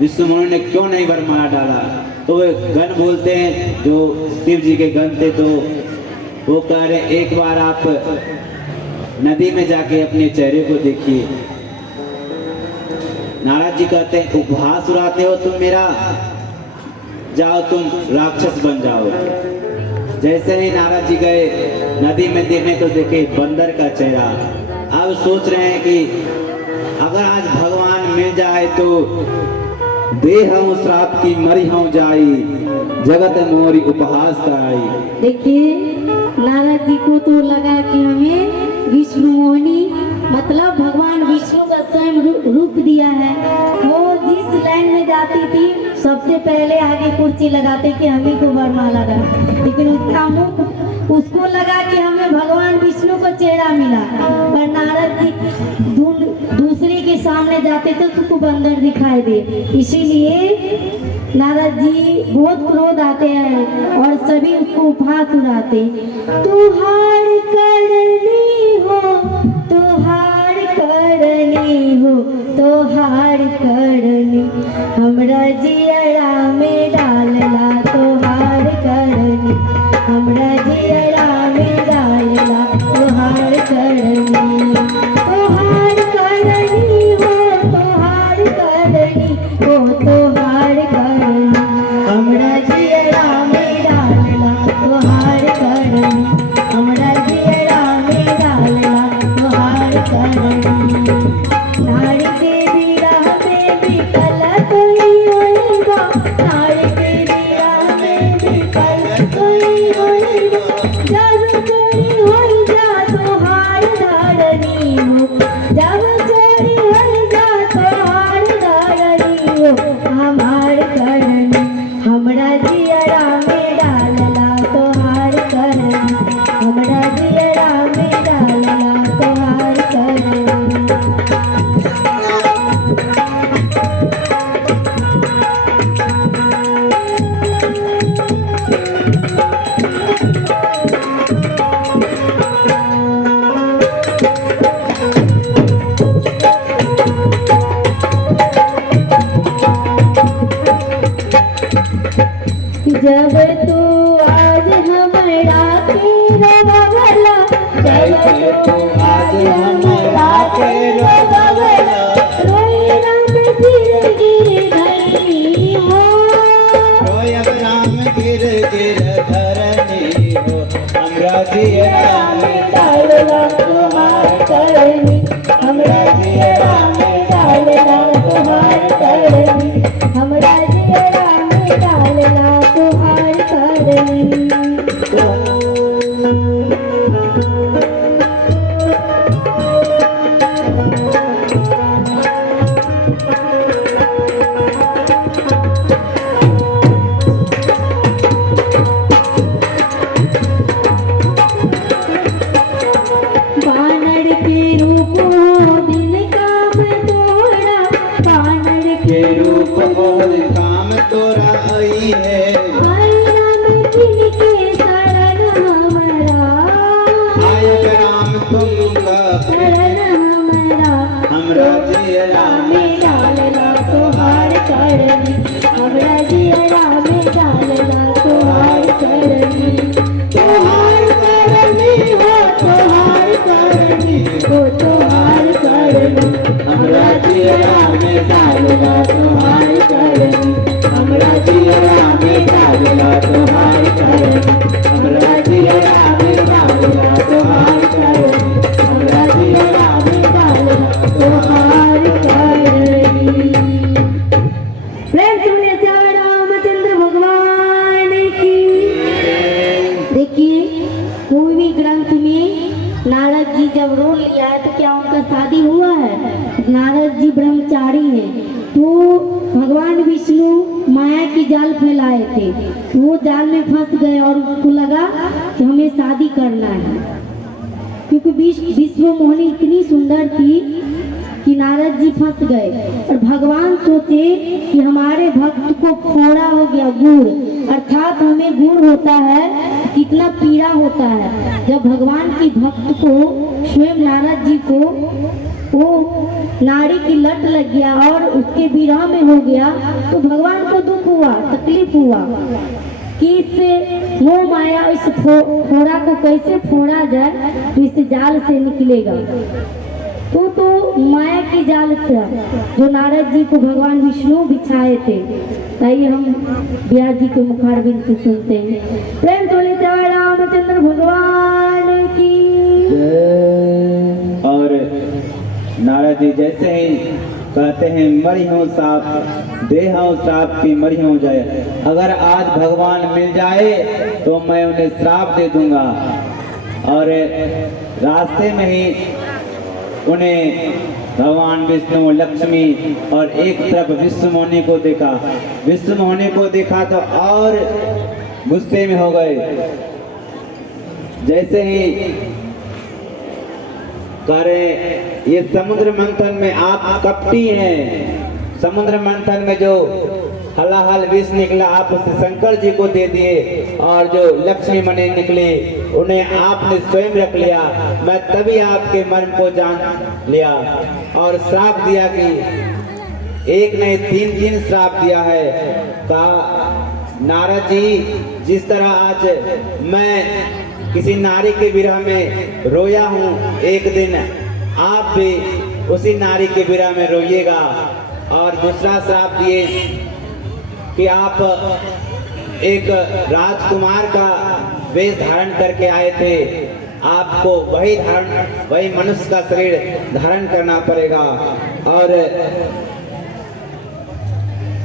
विष्णुमौनी ने क्यों नहीं वरमाला डाला। तो वे गण बोलते हैं जो शिव जी के गण थे, तो वो कह रहे एक बार आप नदी में जाके अपने चेहरे को देखिए। नारद जी कहते हैं उपहास उड़ाते हो तुम मेरा, जाओ तुम राक्षस बन जाओ। जैसे ही नारद जी गए नदी में देखने तो देखे बंदर का चेहरा। अब सोच रहे हैं कि अगर आज भगवान मिल जाए तो दे हूँ श्राप की मरी हूँ जाई, जगत मोरी उपहास कराई। देखिए नारद जी को तो लगा कि हमें विष्णु मोहिनी मतलब भगवान विष्णु का स्वयं रूप दिया है। वो जिस लाइन में जाती थी सबसे पहले आगे कुर्सी लगाते कि हमें को वरमाला लगा, लेकिन उसका मुख उसको लगा कि हमें भगवान विष्णु को चेहरा मिला। पर नारद जी दूसरे के सामने जाते तो उसको बंदर दिखाई दे, इसीलिए नारद जी बहुत क्रोध आते हैं और सभी उसको उपहास उड़ाते। तुहार करनी हो, तुहार करनी हो, तुहार करनी हमरा जियरा में डालला, तुहार करनी हमरा जियरा में डालला, तुहार करनी, तुहार करनी हो, तुहार करनी हो, तुहार करनी हमरा जियरा में डालला, तुहार करनी हमरा जियरा में डालला, तुहार करनी। नारी के बिरह में बिकल कोई होइबा, नारी के बिरह में बिकल कोई होइबा, जब चोरी होई जा तोहार धारनी हो, जब चोरी होई जा तोहार धारनी हो, हमार करनी हमरा जियरा में डालला, तोहार करनी हमरा जियरा में डालला, तोहार करनी। जब तू आज हमरा के रवला, जब तू आज हमरा के रवला, रोई राम गिर गिर धरनी हो, रोय राम गिर गिर धरनी हो, हमरा जियरा में डालला तुहार करनी, हमरा जियरा में डालला तुहार करनी, हमरा जियरा में डालला तुहार करनी। बानर के रूप हो दिन काम तोड़ा, बानर के रूप मोर काम तोरा आई है, आई राम किनके शरण हमरा, आय राम तुमका शरण हमरा, हमरा जियरा में डालला तोहार करनी, हमरा जियरा में डालला तोहार करनी, तोहार करनी हो, तोहार करनी हो, तोहार करनी हमरा जियरा में डालला तोहार करनी, हमरा जियरा में डालला तोहार करनी, हमरा जियरा में डालला तोहार करनी, हमरा जियरा में डालला तोहार करनी। प्रेम से जय रामचंद्र भगवान की। देखिए कोई भी ग्रंथ में नारद जी जब रोल लिया है तो क्या उनका शादी हुआ है? नारद जी ब्रह्मचारी हैं, तो भगवान विष्णु माया की जाल फैलाए थे, वो जाल में फंस गए और उसको लगा कि हमें शादी करना है, क्योंकि विश्व मोहिनी इतनी सुंदर थी कि नारद जी फंस गए। और भगवान सोचे कि हमारे भक्त को फोड़ा हो गया गुड़, अर्थात हमें गुड़ होता है कितना पीड़ा होता है। जब भगवान की भक्त को स्वयं नारद जी को वो नाड़ी की लत लग गया और उसके विरह में हो गया, तो भगवान को दुख हुआ, तकलीफ हुआ कि इस मोह माया इस फोड़ा को कैसे फोड़ा जाए तो इस जाल से निकलेगा। तो माया की जाल था जो नारद जी को भगवान विष्णु बिछाए थे। आइए हम व्यास जी के मुखारबिंद से सुनते हैं। प्रेम तोले जय रामचंद्र भगवान की। और नारद जी जैसे ही कहते हैं मरी हूँ साफ देह हूँ साफ की मरी हो जाए, अगर आज भगवान मिल जाए तो मैं उन्हें श्राप दे दूंगा और रास्ते में ही उन्हें भगवान विष्णु, लक्ष्मी और एक तरफ विश्व मोहिनी को देखा। विश्व मोहिनी को देखा तो और गुस्से में हो गए। जैसे ही करे ये समुद्र मंथन में आप कपटी हैं, समुद्र मंथन में जो हलाहल विष निकला आप उसे शंकर जी को दे दिए, और जो लक्ष्मी मणि निकली उन्हें आपने स्वयं रख लिया। मैं तभी आपके मर्म को जान लिया और श्राप दिया कि एक नहीं 3 श्राप दिया है। कहा नारद जी, जिस तरह आज मैं किसी नारी के विरह में रोया हूँ, एक दिन आप भी उसी नारी के विरह में रोइएगा। और दूसरा श्राप दिए कि आप एक राजकुमार का वेश धारण करके आए थे, आपको वही मनुष्य का शरीर धारण करना पड़ेगा। और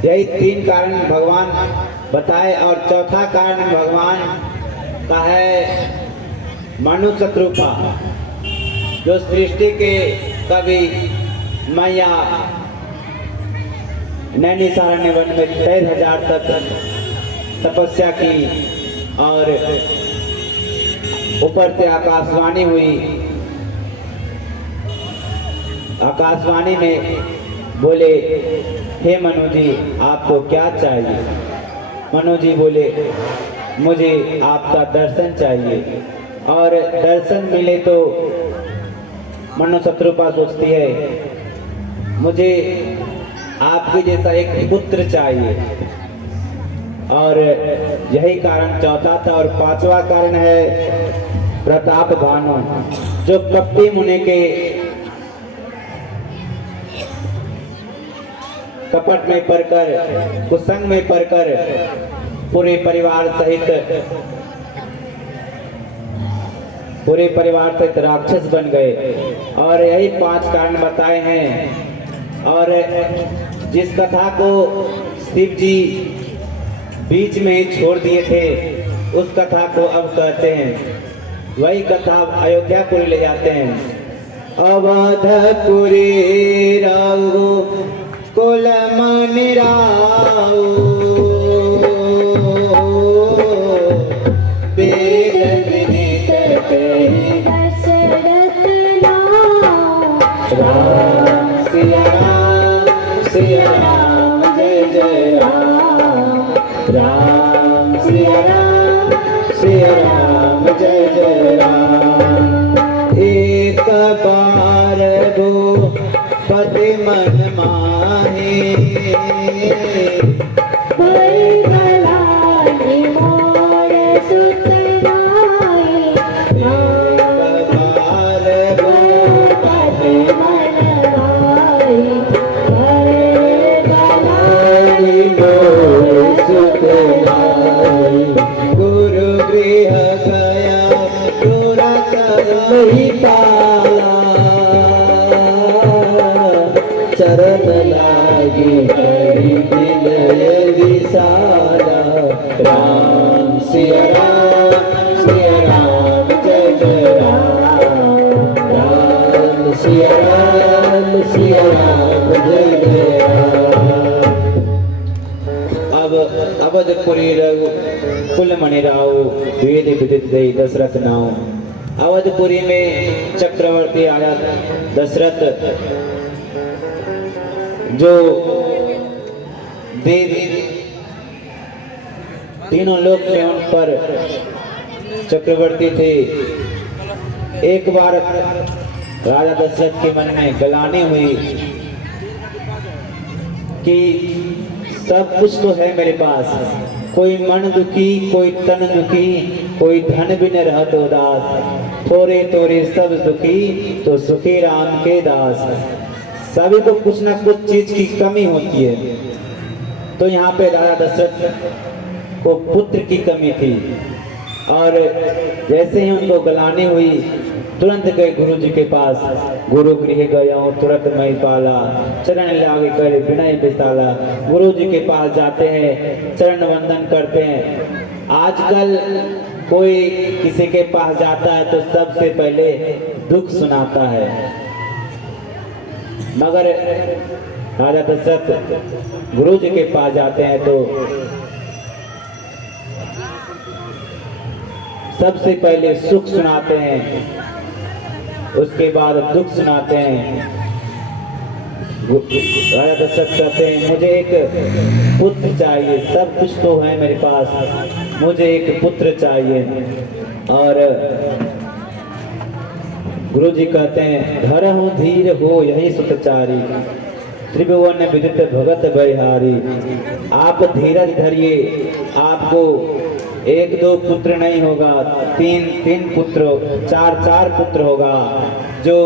यही 3 कारण भगवान बताए। और चौथा कारण भगवान का है मनुष्य रूपा, जो सृष्टि के कवि मैया नैनीसारण्य वन में 23,000 तक तपस्या की और ऊपर से आकाशवाणी हुई। आकाशवाणी में बोले, हे मनु जी आपको क्या चाहिए? मनु जी बोले, मुझे आपका दर्शन चाहिए। और दर्शन मिले तो मनु शत्रुपा सोचती है, मुझे आपके जैसा एक पुत्र चाहिए। और यही कारण चौथा था। और 5वां कारण है प्रताप भानु, जो कपटी मुनि के कपट में पड़कर, कुसंग में पड़कर पूरे परिवार सहित राक्षस बन गए। और यही 5 कारण बताए हैं। और जिस कथा को शिव जी बीच में ही छोड़ दिए थे, उस कथा को अब कहते हैं। वही कथा अयोध्यापुरी ले जाते हैं। अवधपुरी राऊ कुल मनि राऊ, वेद विदित कहि दशरथ नाम। राम सिया राम जय जय राम। राम सिया राम जय जय राम। एक बार गो पति मन माहे, बलानि मोर सुत नाहि। एक बार गो पति मन माहे, बलानि मोर सुत नाहि। गुरु गृह गया तुरत नहीं पाला, चरण लागे करी विनय विशाला। राम सिया राम जय जय राम। राम सिया राम जय जय राम। अब अवधपुरी रघु कुल मणि राऊ, वेद विदित गई दशरथ नाऊ। अवधपुरी में चक्रवर्ती आया दशरथ, जो देवी तीनों लोक में उन पर चक्रवर्ती थे। एक बार राजा दशरथ के मन में गलानी हुई कि सब कुछ तो है मेरे पास, कोई मन दुखी, कोई तन दुखी, कोई धन भी न रहा तो दास। थोड़े थोड़े सब दुखी, तो सुखी राम के दास। सभी को कुछ न कुछ चीज की कमी होती है। तो यहाँ पे राजा दशरथ को पुत्र की कमी थी। और जैसे ही उनको गलानी हुई, तुरंत गए गुरु जी के पास। गुरु गृह गया हूँ तुरंत मैं पाला, चरण लागे करे विनय विशाला। गुरु जी के पास जाते हैं, चरण वंदन करते हैं। आजकल कोई किसी के पास जाता है तो सबसे पहले दुख सुनाता है, मगर राजा दशरथ गुरु जी के पास जाते हैं तो सबसे पहले सुख सुनाते हैं, उसके बाद दुख सुनाते हैं। राजा दशरथ कहते हैं मुझे एक पुत्र चाहिए, सब कुछ तो है मेरे पास, मुझे एक पुत्र चाहिए। और गुरु जी कहते हैं धरहु धीर हो यही सुतचारी, त्रिभुवन विदित भगत बलिहारी। आप धीरज धरिए, आपको एक दो पुत्र नहीं होगा, तीन पुत्र, चार पुत्र होगा, जो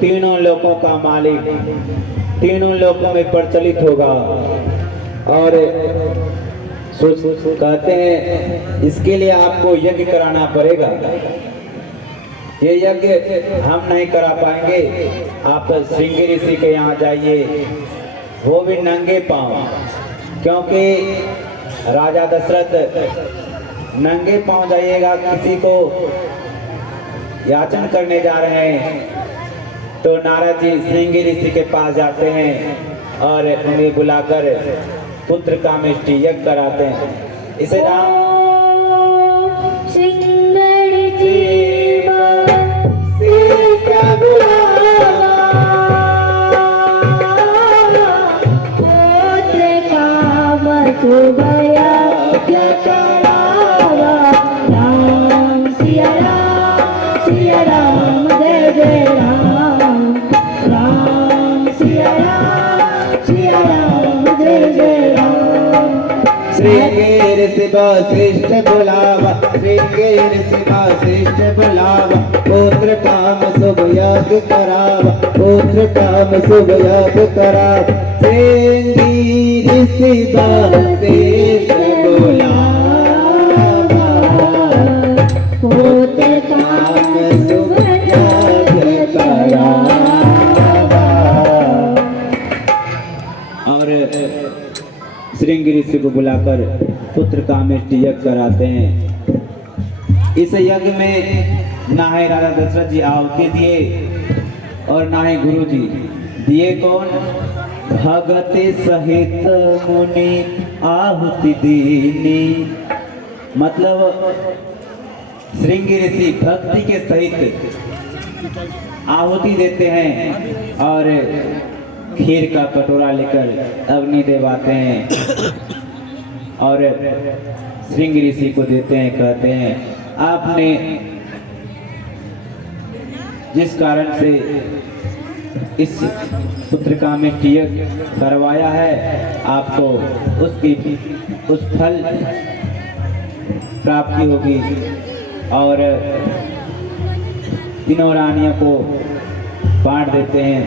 तीनों लोकों का मालिक, तीनों लोकों में प्रचलित होगा। और कहते हैं इसके लिए आपको यज्ञ कराना पड़ेगा, ये यज्ञ हम नहीं करा पाएंगे, आप श्रृंगी ऋषि के यहाँ जाइए, वो भी नंगे पांव, क्योंकि राजा दशरथ नंगे पांव जाइएगा, किसी को याचन करने जा रहे हैं तो नारद जी श्रृंगी ऋषि के पास जाते हैं और उन्हें बुलाकर पुत्र कामेष्टि यज्ञ कराते हैं। इसे नाम श्रेष्ठ बुलावा, श्रेष्ठ बुलावा, पुत्र काम शुभ यज्ञ करावा, पुत्र काम शुभ यज्ञ करावा। श्रृंगी ऋषि श्रेष्ठ बुलावा, पुत्र काम शुभ यज्ञ करावा। और श्रृंगी ऋषि को बुलाकर पुत्र कामेष्टि यज्ञ कराते हैं। इस यज्ञ में ना है राजा दशरथ जी आहुति दिए और ना है गुरु जी दिए, कौन? भगति सहित मुनि आहुति दीनी। मतलब श्रृंगी ऋषि भक्ति के सहित आहुति देते हैं और खीर का कटोरा लेकर अग्नि देवाते हैं और श्रृंगी ऋषि को देते हैं। कहते हैं आपने जिस कारण से इस पुत्र कामेष्टि यज्ञ करवाया है, आपको उस फल प्राप्ति होगी। और तीनों रानियों को बांट देते हैं।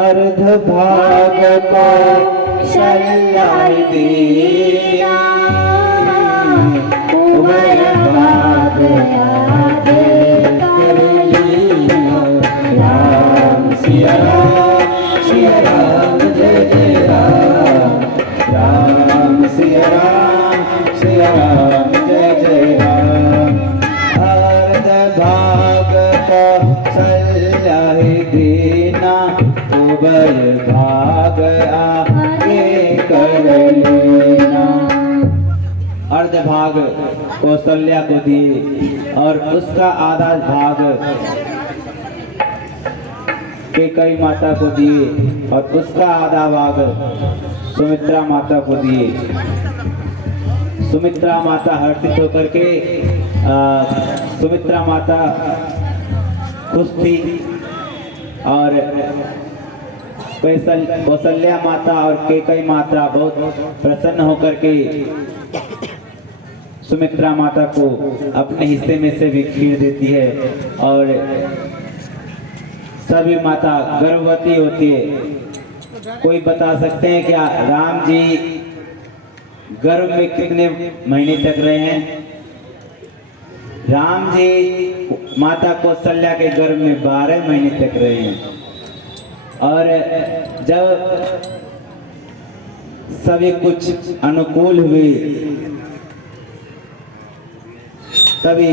अर्ध भाग को शल्लाई दिया, उभय भाग राम सिया राम जय जय राम, राम सिया राम जय जय राम। अर्ध भाग को शल्लाई देना, उभय भाग आगे कर लेना। अर्ध भाग कौशल्या को दिए और उसका आधा भाग कैकेयी माता को दिए और उसका आधा भाग सुमित्रा माता को दिए। सुमित्रा माता हर्षित होकर के सुमित्रा माता खुश थी और कौशल्या माता और कैकेयी माता बहुत प्रसन्न होकर के सुमित्रा माता को अपने हिस्से में से भी खीर देती है। और सभी माता गर्भवती होती है। कोई बता सकते हैं क्या राम जी गर्भ में कितने महीने तक रहे हैं? राम जी माता कौशल्या के गर्भ में 12 महीने तक रहे हैं। और जब सभी कुछ अनुकूल हुए, तभी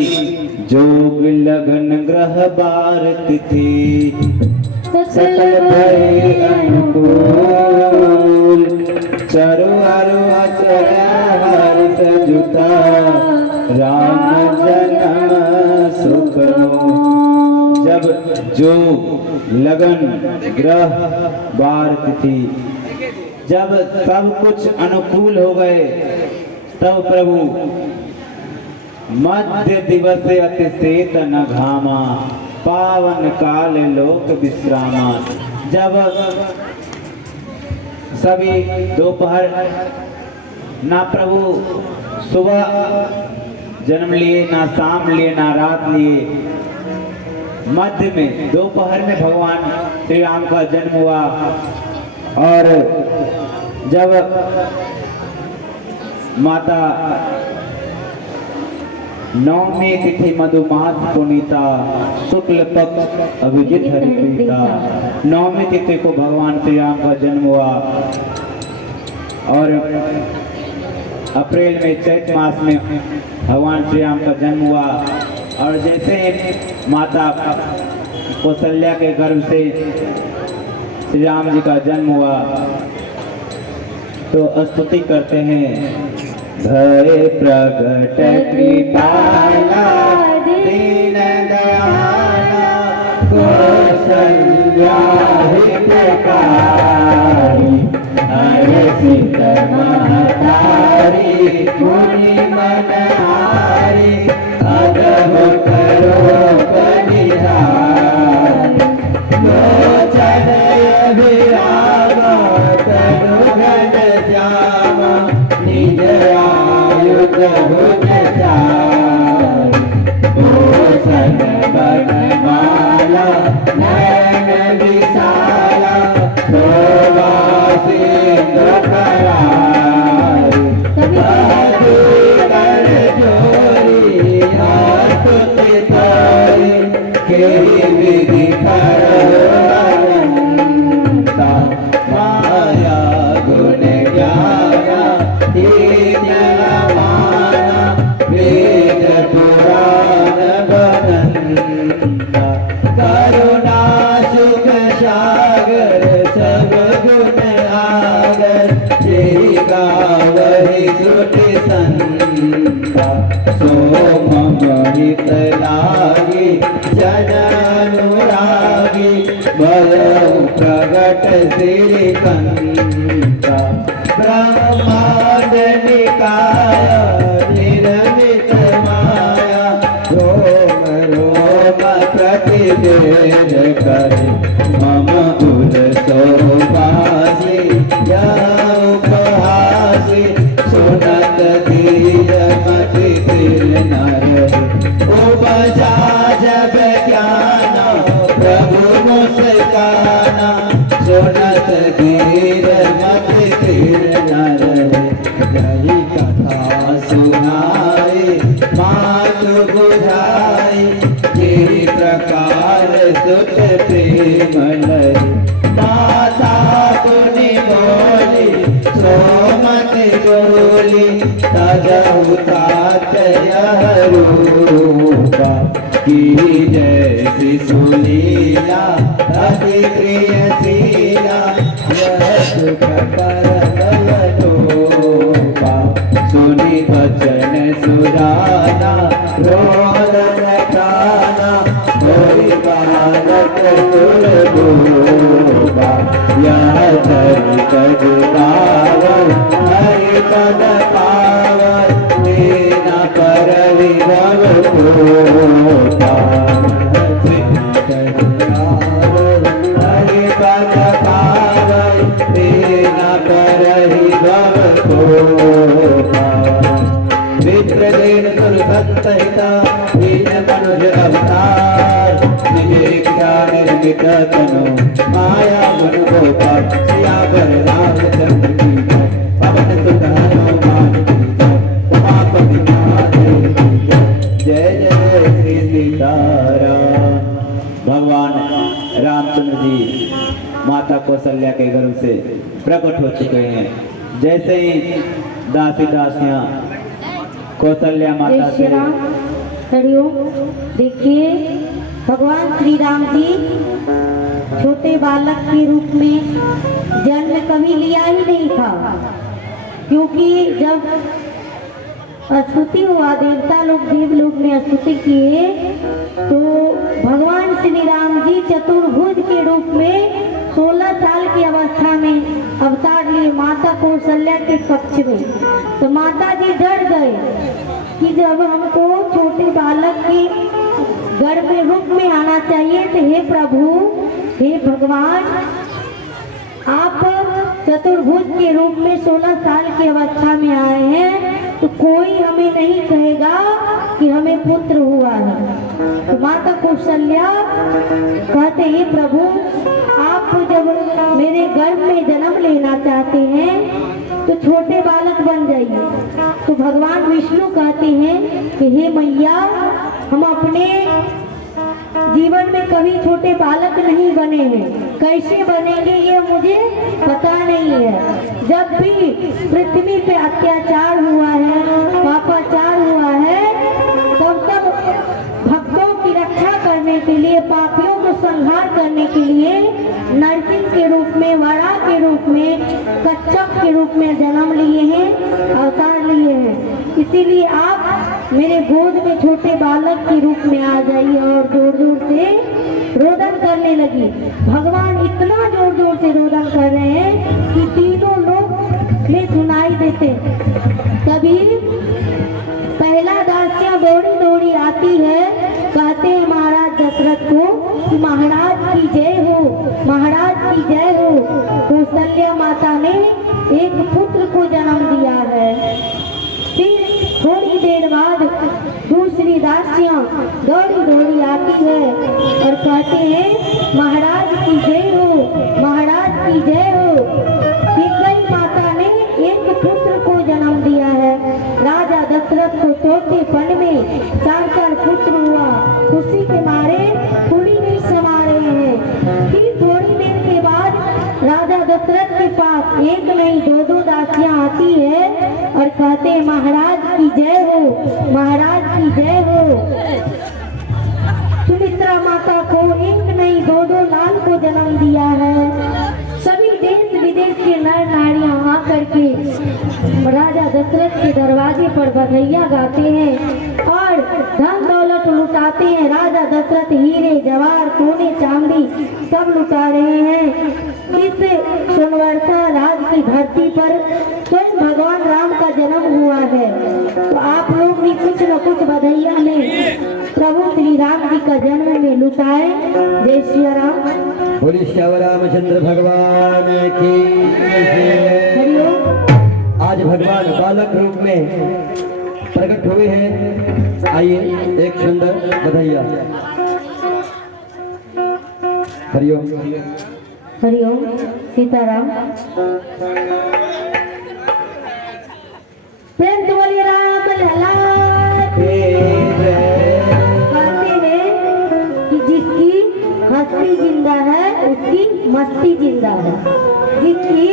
जोग लगन ग्रह बार तिथि सकल भय अनुकूल चरु अरु अचर हर्ष जुता राम जन्म सुख जब जो लगन ग्रह बार तिथि जब सब कुछ अनुकूल हो गए तब प्रभु मध्य दिवस अति सेत न घामा पावन काल लोक विश्रामा जब सभी दोपहर ना प्रभु सुबह जन्म लिए ना शाम लिए ना रात लिए मध्य में दोपहर में भगवान श्री राम का जन्म हुआ और जब माता नवमी तिथि मधुमास पुनीता शुक्ल पक्ष अभिजित हरिप्रीता नवमी तिथि को भगवान श्री राम का जन्म हुआ और अप्रैल में चैत मास में भगवान श्री राम का जन्म हुआ और जैसे माता कौशल्या के गर्भ से श्री राम जी का जन्म हुआ तो स्तुति करते हैं भय प्रगट कृपाला दीन दयाला कौशल्या हितकारी हर्षित महतारी मुनि मनहारी अदब करो बलिहारी लोचन अभिरामा तनु घन श्यामा निज आयुध भुज चारि भूषण बनमाला नयन विशाला शोभा सिंधु करारी साधु कर जोरी स्तुति तारी केहि विधि करता माया गुण ज्ञाना माना वेद पुराण बदंता करुणा सुख सागर सब गुण आगर श्री गावहि श्रुति संता सो मम हित लागी जन अनुरागी भयउ प्रगट श्रीकंता ब्रह्मांड निकाय निर्मित माया रोम रोम प्रतिदेश करे मम कुल शोभासी उपहासी सुनत धीर मति नर उपजा जब ज्ञान प्रभु मुस्काना सुनत धीर मति नर गई कथा सुनाई मातु बुझाई जे प्रकार सुत प्रेम लई माता पुनि बोली सोमत बोली तजहु तात यह रूपा की जैसी सुलीला अति क्रियशीला यह सुख परमलोपा सुनि वचन सुराना रोदन खाना होई बालक कुल गोपा यह धरि कज पावन हरि पद पावन तेना पर विभव कोपा हरि पद पावन तेना पर विभव कोपा विप्रदेन सुरसत्तहिता दीन मनुज अवतार निजेक्षा निर्मित तनु माया मनु गोपाल सियावर रामचंद्र की जय पवन सुत हनुमान की जय उमापति महादेव की जय जय जय श्री सीताराम। भगवान रामचंद्र जी माता कौशल्या के गर्भ से प्रकट हो चुके हैं। जैसे ही दासी दासियां कौशल्या माता से हरिओम। देखिए भगवान श्री राम जी छोटे बालक के रूप में जन्म कभी लिया ही नहीं था, क्योंकि जब स्तुति हुआ, देवता लोग देवलोक में स्तुति किए, तो भगवान श्री राम जी चतुर्भुज के रूप में 16 साल की अवस्था में अवतार लिए माता कौशल्या के पक्ष में। तो माता जी डर गए कि जब हमको छोटे बालक के गर्भ रूप में आना चाहिए, तो हे प्रभु, हे भगवान, आप चतुर्भुज के रूप में 16 साल की अवस्था में आए हैं, तो कोई हमें नहीं कहेगा कि हमें पुत्र हुआ है। तो माता कौशल्या कहते हैं प्रभु, आप जब मेरे गर्भ में जन्म लेना चाहते हैं तो छोटे बालक बन जाइए। तो भगवान विष्णु कहते हैं कि हे मैया, हम अपने जीवन में कभी छोटे बालक नहीं बने हैं, कैसे बनेंगे ये मुझे पता नहीं है। जब भी पृथ्वी पे अत्याचार हुआ है, पापाचार हुआ है, तब भक्तों की रक्षा करने के लिए, पापियों को संहार करने के लिए नरसिंह के रूप में, वरा के रूप में, कच्छप के रूप में जन्म लिए हैं, अवतार लिए हैं। इसीलिए आप मेरे गोद में छोटे बालक के रूप में आ जाइए। और जोर जोर से रोदन करने लगी। भगवान इतना जोर जोर से रोदन कर रहे हैं कि तीनों लोग में सुनाई देते। तभी पहला दासियां दौड़ी दौड़ी आती है, कहते हैं महाराज दशरथ को कि महाराज की जय हो, महाराज की जय हो, कौशल्या माता ने एक पुत्र को जन्म दिया है। फिर थोड़ी देर बाद दूसरी दासियां दौड़ी दौड़ी आती है और कहते हैं महाराज की जय हो, महाराज की जय हो। कई माता ने एक पुत्र को जन्म दिया है। राजा दशरथ को चौथे पन में 4 पुत्र हुआ। खुशी के मारे फूली नहीं समा रहे हैं। फिर थोड़ी देर के बाद राजा दशरथ के पास एक नहीं 2 दासियां आती है और कहते हैं महाराज की जय हो, महाराज की जय हो। सुमित्रा माता को एक नहीं 2 लाल को जन्म दिया है। सभी देश विदेश के नर नारियां आकर के राजा दशरथ के दरवाजे पर बधाइयां गाते हैं और धन दौलत लुटाते हैं। राजा दशरथ हीरे जवाहर सोने चांदी सब लुटा रहे हैं। इस सोनवर्षा राज की धरती पर स्वयं भगवान राम का जन्म हुआ है। तो आप लोग भी कुछ न कुछ बधाइयां लें, प्रभु श्री राम जी का जन्म में लुटाए। जय श्री राम। बोलिए श्याम रामचंद्र भगवान की जय। हरिओम। आज भगवान बालक रूप में प्रकट हुए हैं। आइए एक सुंदर बधाइया। हरिओम। हरिओम। सीताराम। प्रेम तो बोलिए राम लला। कहते हैं कि जिसकी हस्ती जिंदा है उसकी मस्ती जिंदा है, जिसकी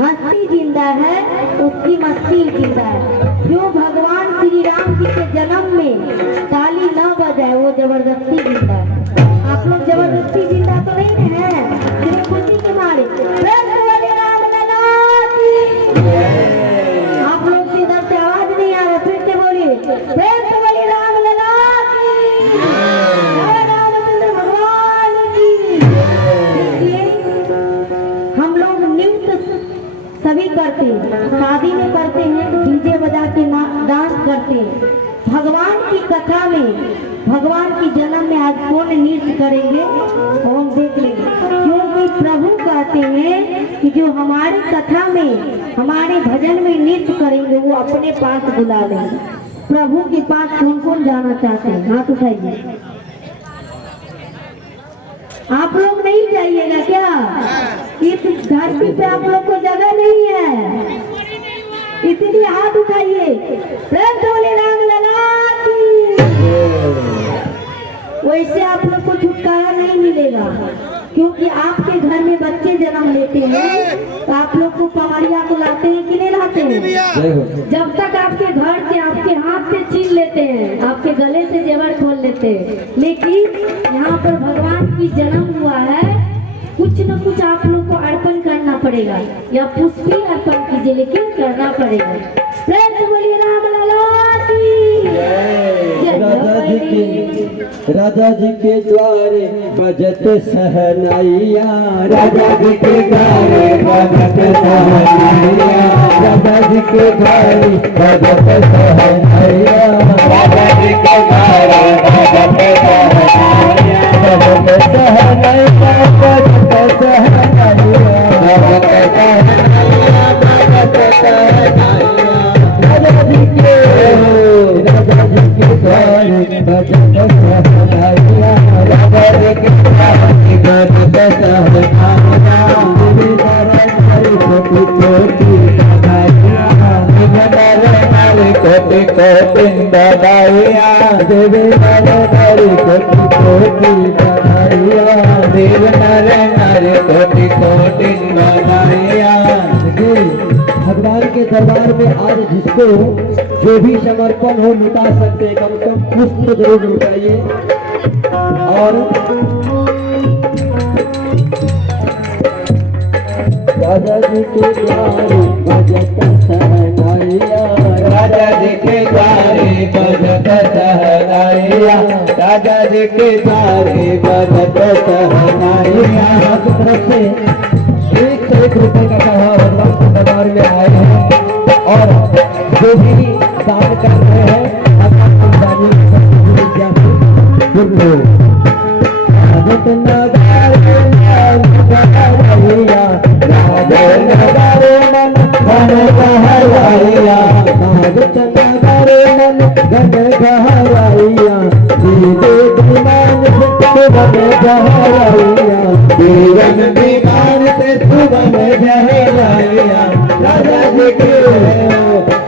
हस्ती जिंदा है उसकी मस्ती जिंदा है। जो भगवान श्री राम जी के जन्म में ताली न बजाए वो जबरदस्ती जिंदा है। आप लोग जबरदस्ती जिंदा तो नहीं है, सिर्फ खुशी के मारे। प्रेम से बोलिए राम लला की। आप लोग से इधर से आवाज नहीं आ रहा, फिर से बोलिए प्रेम से बोलिए राम लला की। जय रामचंद्र भगवान की। देखिए हम लोग नृत्य सभी करते हैं, शादी में करते हैं, डीजे बजा के डांस करते हैं। भगवान की कथा में, भगवान की जन्म में आज कौन नृत्य करेंगे वो हम देख लेंगे। क्योंकि प्रभु कहते हैं कि जो हमारी कथा में, हमारे भजन में नृत्य करेंगे वो अपने पास बुला लेंगे। प्रभु के पास कौन कौन जाना चाहते हैं, हाथ उठाइए। आप लोग नहीं जाइएगा क्या? इस धरती पे आप लोग को जगह नहीं है, इसलिए हाथ उठाइए। प्रेम से बोलिए राम लला की। वैसे आप लोग को छुटकारा नहीं मिलेगा। क्योंकि आपके घर में बच्चे जन्म लेते हैं तो आप लोग को पहाड़िया को लाते हैं कि नहीं लाते हैं? जय हो। जब तक आपके घर से आपके हाथ से छीन लेते हैं, आपके गले से जेवर खोल लेते हैं, लेकिन यहाँ पर भगवान की जन्म हुआ है, कुछ न कुछ आप लोग को अर्पण करना पड़ेगा, या पुष्प ही अर्पण कीजिए लेकिन करना पड़ेगा। प्रेम से बोलिए राम लला की जय। राजा जी के द्वारे बजत सहनाइया, राजा जी के द्वारे बजत सहनाइया, राजा जी के द्वारे बजत सहनाइया, राजा जी के द्वारे बजत सहनाइया, बजत सहनाइया, बजत सहनाइया, बजत सहनाइया, बजत सहनाइया, राजा जी के द्वारे बजत सहनाइया, राजा जी के द्वारे बजत सहनाइया, देवी नारायण कोटि कोटि बधाइया, नारायण कोटि कोटि बधाइया, देवी नारायण कोटि कोटि बधाइया, देव नारायण कोटि कोटि बधाइया। भगवान के दरबार में आज जिसको जो भी समर्पण हो लुटा सकते हैं, कम से कम पुष्प जरूर लुटाइए। और राजा जी के द्वारे बजत सहनाइया, राजा जी के द्वारे बजत सहनाइया, राजा जी के द्वारे बजत सहनाइया। हर तरफ से 1 रुपए का चढ़ावा भगवान के दरबार में आए हैं, और जो भी दान कर रहे हैं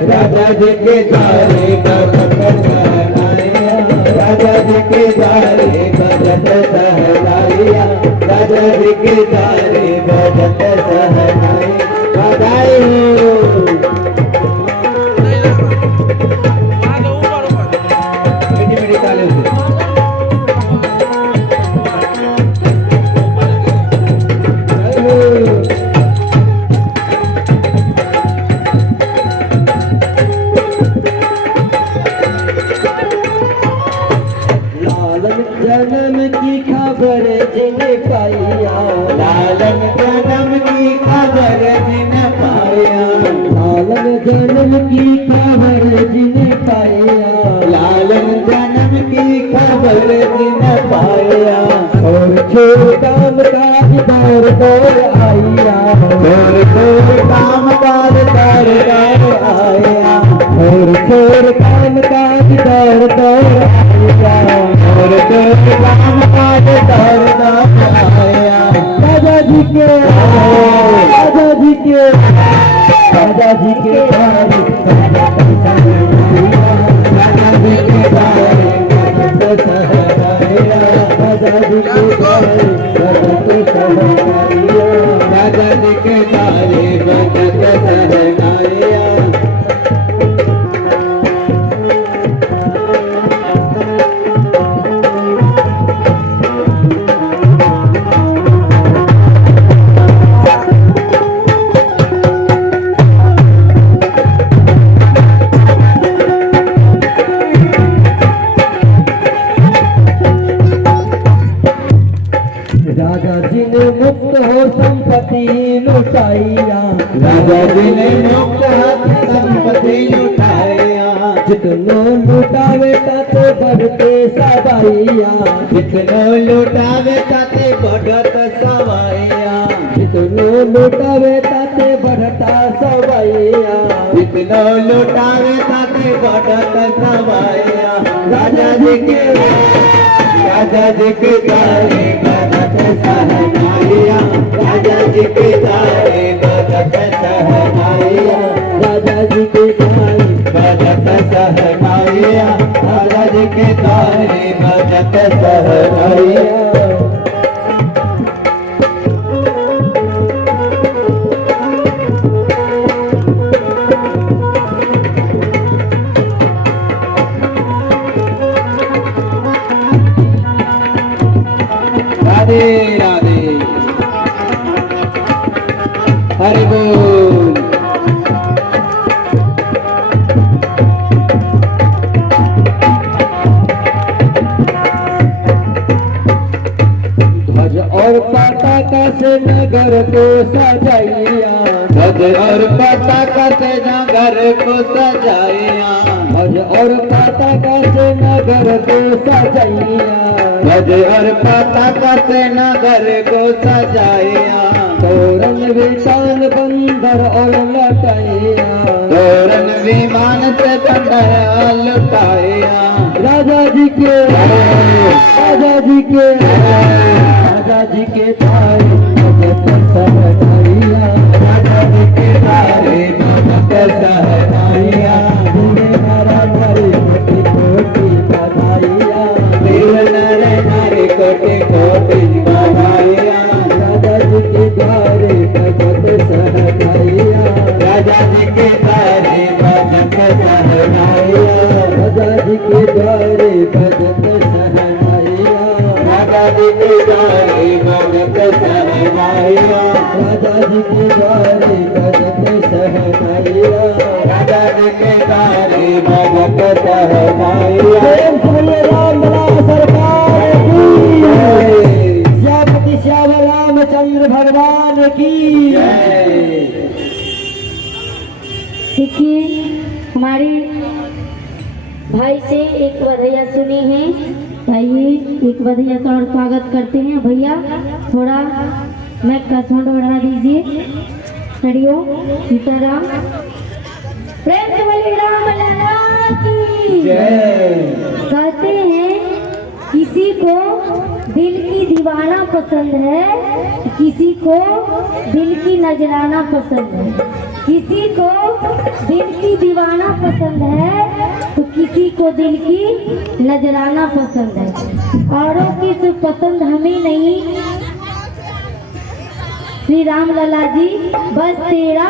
राजा जी के द्वारे बजत सहनाइया, राजा जी के द्वारे बजत सहनाइया, राजा जी के द्वारे बजत सहनाइया। बधाई हो। मीठी तालियों से। जन्म की खबर जिन्हें पाया, लालन जन्म की खबर जिन्हें पाया, लालन जन्म की खबर जिन्हें पाया, लालन जन्म की खबर जिन्हें पाया, और छोड़ काम काज दौर दौर आया, और काम काज दौर दौर आया, और छोड़ काम काज दौर दौर आया, और काम काज दौर दौर आया। राजा जी के राजा जी के राजा जी के राजा जी के बजत सहनाइया, राजा जी के बजत सहनाइया, राजा जी के बजत सहनाइया। राजा जी ने मुक्त हो संपत्ति लुटाइया, राजा जी ने मुक्त हो संपत्ति लुटाइया, जितनो लुटावे ताते बढ़ते सवाइया, जितनो लुटावे ताते बढ़त सवाइया, जितनो लुटावे ताते बढ़ता सवाइया, जितनो लुटावे ताते बढ़त सवाइया। राजा जी के द्वारे बजत सहनाइया, राजा जी के द्वारे बजत सहनाइया, राजा जी के द्वारे बजत सहनाइया, राजा जी के द्वारे बजत सहनाइया। हरि बोल। ध्वज और पताका से नगर को सजाइया, ध्वज और पताका से नगर को सजाइया, ध्वज और पताका से नगर को सजाइया, ध्वज और पताका से नगर को सजाइया, तोरण विशाल बंदर और लटाइया, तोरण विमान से बंधाया लुटाया, राजा जी के राजा जी के राजा जी के तारे भगत सहनाइया, राजा जी के तारे भगत सहनाइया, मेरे नारा नारी कोटि कोटि बधाइया, वीर नर नारी कोटि कोटि बधाइया, राजा जी के द्वारे भगत सहनाइया, राजा जी के तारे भगत सहनाइया, राजा जी के द्वारे भगत सहनाइया, राजा जी के तारे भगत सहनाइया, राजा जी के द्वारे भगत सहनाइया, राजा जी के तारे भगत सहनाइया। प्रेम से बोलिए राम लला सरकार की जय। श्यामपति श्याम रामचंद्र भगवान की जय। देखिए हमारे भाई से एक बधाइयाँ सुनी है। आइए एक बधाइयाँ का और स्वागत करते हैं। भैया थोड़ा मैक का साउंड बढ़ा दीजिए। हरिओ सीताराम। प्रेम से बोलिए राम लला की जय। कहते हैं किसी को दिल की दीवाना पसंद है, किसी को दिल की नजराना पसंद है, किसी को दिल की दीवाना पसंद है तो किसी को दिल की नजराना पसंद है। औरों की तो पसंद हमें नहीं श्री राम लला जी, बस तेरा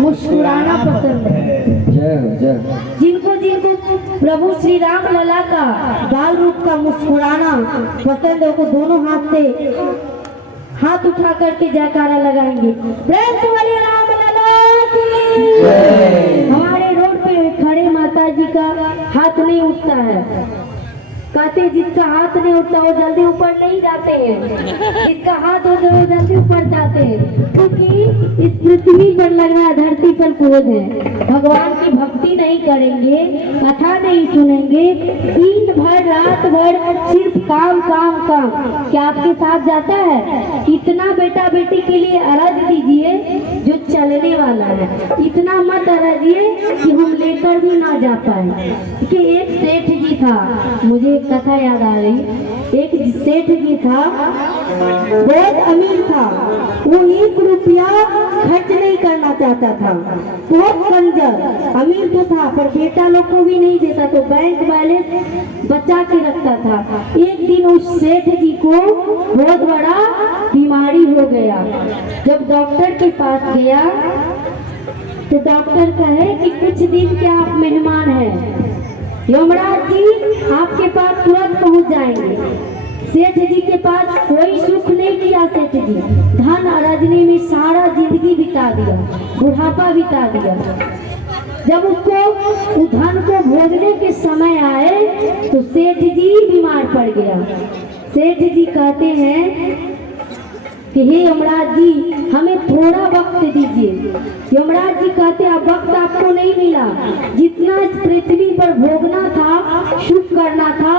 मुस्कुराना पसंद है। जय हो जय हो। जिनको जिनको प्रभु श्री राम लला का बाल रूप का मुस्कुराना पसंद है, को दोनों हाथ से हाथ उठा करके जयकारा लगाएंगे। प्रेम से बोलिए राम लला की। हमारे रोड पे खड़े माता जी का हाथ नहीं उठता है। कहते जिसका हाथ नहीं उठता वो जल्दी ऊपर नहीं जाते हैं, जिसका हाथ होता है वो जल्दी ऊपर जाते हैं। क्योंकि इस पृथ्वी पर लग रहा है धरती पर बोझ है। भगवान की भक्ति नहीं करेंगे, कथा नहीं सुनेंगे, दिन भर रात भर सिर्फ काम काम काम, क्या आपके साथ जाता है? इतना बेटा बेटी के लिए अरज दीजिए जो चलने वाला है। इतना मत अरजिए कि हम लेकर भी ना जा पाए। कि एक सेठ जी था, मुझे एक कथा याद आ रही। एक सेठ जी था, बहुत अमीर था, वो 1 रुपया खर्च नहीं करना चाहता था, बहुत कंजर। अमीर तो था पर बेटा लोग को भी नहीं देता, तो बैंक बैलेंस बचा के रखता था। एक दिन उस सेठ जी को बहुत बड़ा बीमारी हो गया। जब डॉक्टर के पास गया तो डॉक्टर कहे कि कुछ दिन के आप मेहमान हैं, यमराज जी आपके पास तुरंत पहुंच जाएंगे। सेठ जी के पास कोई सुख नहीं किया। सेठ जी धन अरजने में सारा जिंदगी बिता दिया, बुढ़ापा बिता दिया। जब उसको उस धन को भोगने के समय आए तो सेठ जी बीमार पड़ गया। सेठ जी कहते हैं कि हे यमराज जी हमें थोड़ा वक्त दीजिए। यमराज जी कहते अब वक्त आपको नहीं मिला, जितना इस पृथ्वी पर भोगना था, सुख करना था,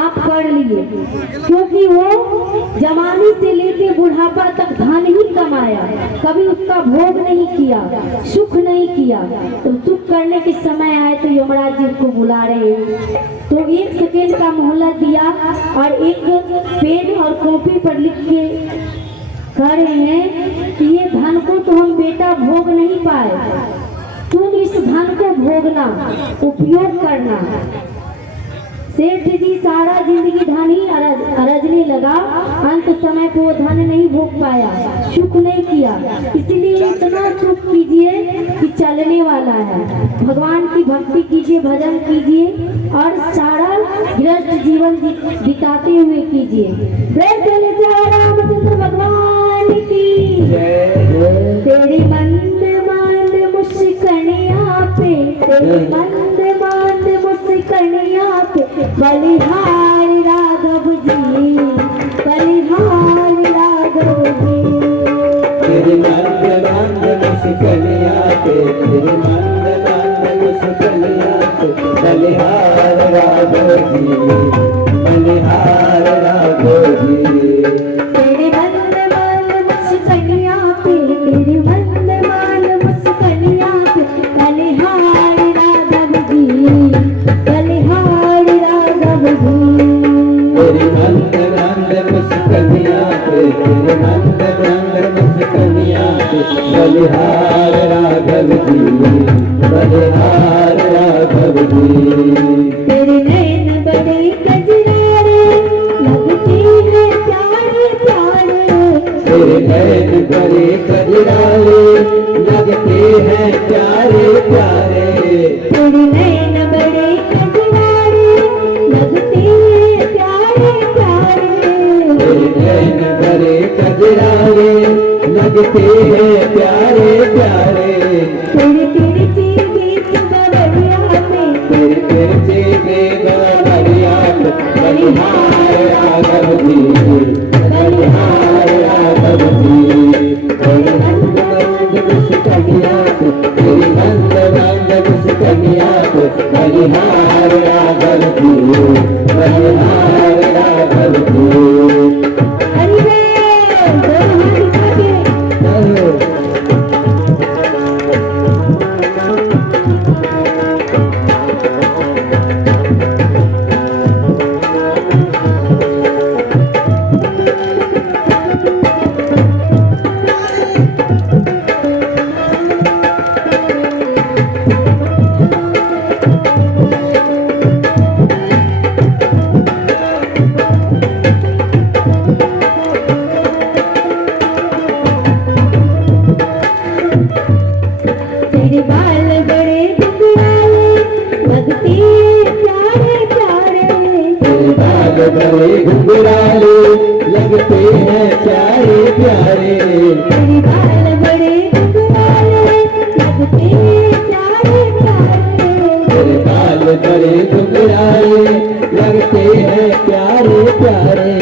आप कर लिए। क्योंकि वो जवानी से लेके बुढ़ापा तक धन ही कमाया, कभी उसका भोग नहीं किया, सुख नहीं किया। तो सुख करने के समय आए तो यमराज जी उसको बुला रहे हैं। तो 1 सेकेंड का मोहलत दिया और एक पेन और कॉपी पर लिख के कह रहे हैं कि ये धन को तो हम बेटा भोग नहीं पाए, तुम इस धन को भोगना, उपयोग करना। सेठ जी सारा जिंदगी धन ही अरजने लगा, अंत समय को वो धन नहीं भोग पाया, सुख नहीं किया। इसलिए इतना सुख कीजिए कि चलने वाला है। भगवान की भक्ति कीजिए, भजन कीजिए और सारा गृहस्थ जीवन बिताते हुए कीजिए। प्रेम से रामचंद्र भगवान की तेरी मंद मंद मुस्कनिया पे बलिहारी राघव जी, बलिहारी राघव जी। तेरी मंद मंद मुस्कनिया पे, तेरी मंद मंद मुस्कनिया पे बलिहार राघव जी, बलिहार राघव जी। तेरे मंद मंद मुस्कनिया पे, तेरे मंद मंद मुस्कनिया पे बलिहारी राघव जी, बलिहारी राघव जी। तेरी मंद मंद मुस्कनिया पे, तेरी मंद मंद मुस्कनिया पे बलिहार राघव जी, बलिहार राघव जी। तेरे नैन बड़े कजरारे लगते हैं प्यारे प्यारे, तेरे नैन बड़े कजरारे लगते हैं प्यारे प्यारे। तेरे नैन बड़े कजरारे लगते हैं प्यारे प्यारे। तेरे नैन बड़े कजरारे लगते हैं प्यारे प्यारे। तेरे तिरछे बीच बवरिया में, तेरे तिरछे बवरिया में बलिहार राघव जी, बलिहार राघव जी। तेरी मंद मंद मुस्कनिया पे, तेरी मंद मंद मुस्कनिया पे बलिहार राघव जी, बलिहार राघव जी। हरि बोल, दोनों हाथ उठा के। तेरे बाल बड़े घुंघराले लगते प्यारे प्यारे। तेरे बाल बड़े घुंघराले लगते हैं प्यारे प्यारे। तेरे बाल बड़े घुंघराले लगते प्यारे प्यारे। तेरे बाल बड़े घुंघराले लगते हैं प्यारे प्यारे।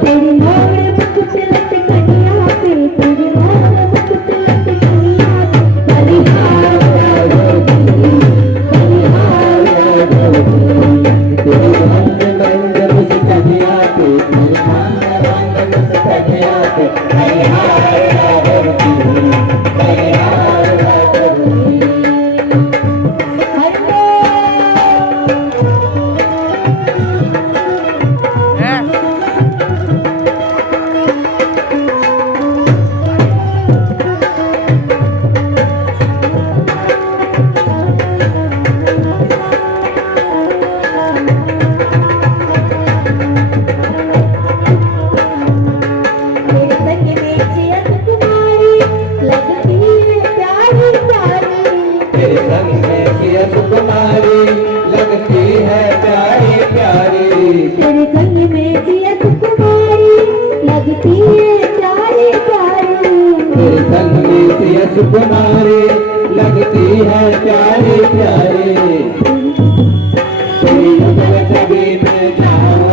तेरी मोर मुकुट लटकनिया पे, तेरी मोर मुकुट लटकनिया पे बलिहार राघव जी, बलिहार राघव जी। तेरी मंद मंद मुस्कनिया पे, तेरी मंद मंद मुस्कनिया पे बलिहार राघव जी, बलिहार राघव जी। हरि बोल। तेरे संग में जिया सुकुमारी लगती है प्यारी प्यारी। तेरे संग में सिया सुकुमारी लगती है प्यारी प्यारी। तेरे संग में जिया सुकुमारी लगती है प्यारी प्यारी। तेरे संग में सिया सुकुमारी लगती है प्यारी प्यारी। तेरी युगल छवि में जाओ,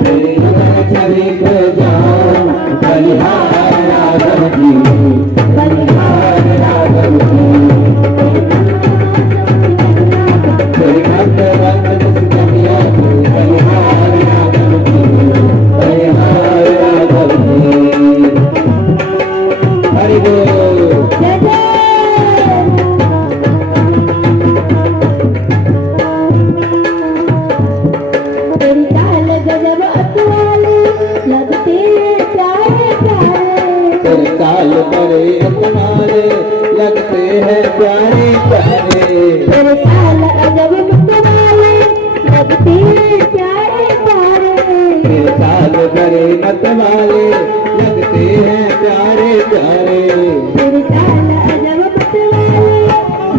तेरी युगल छवि में जाओ बलिहार राघव जी, बलिहार राघव जी। तेरी मंद मंद मुस्कनिया पे बलिहार राघव जी, बलिहार राघव जी। हरि बोल। जय जय। तेरी चाल गजब अतवाले लगते हैं प्यारे प्यारे। तेरे काल बड़े अपनारे लगते हैं प्यारे प्यारे। तेरे चाल अजब अतवाले लगते हैं प्यारे प्यारे। तेरे काल बड़े मतवाले लगते हैं प्यारे प्यारे। तेरे चाल अजब अतवाले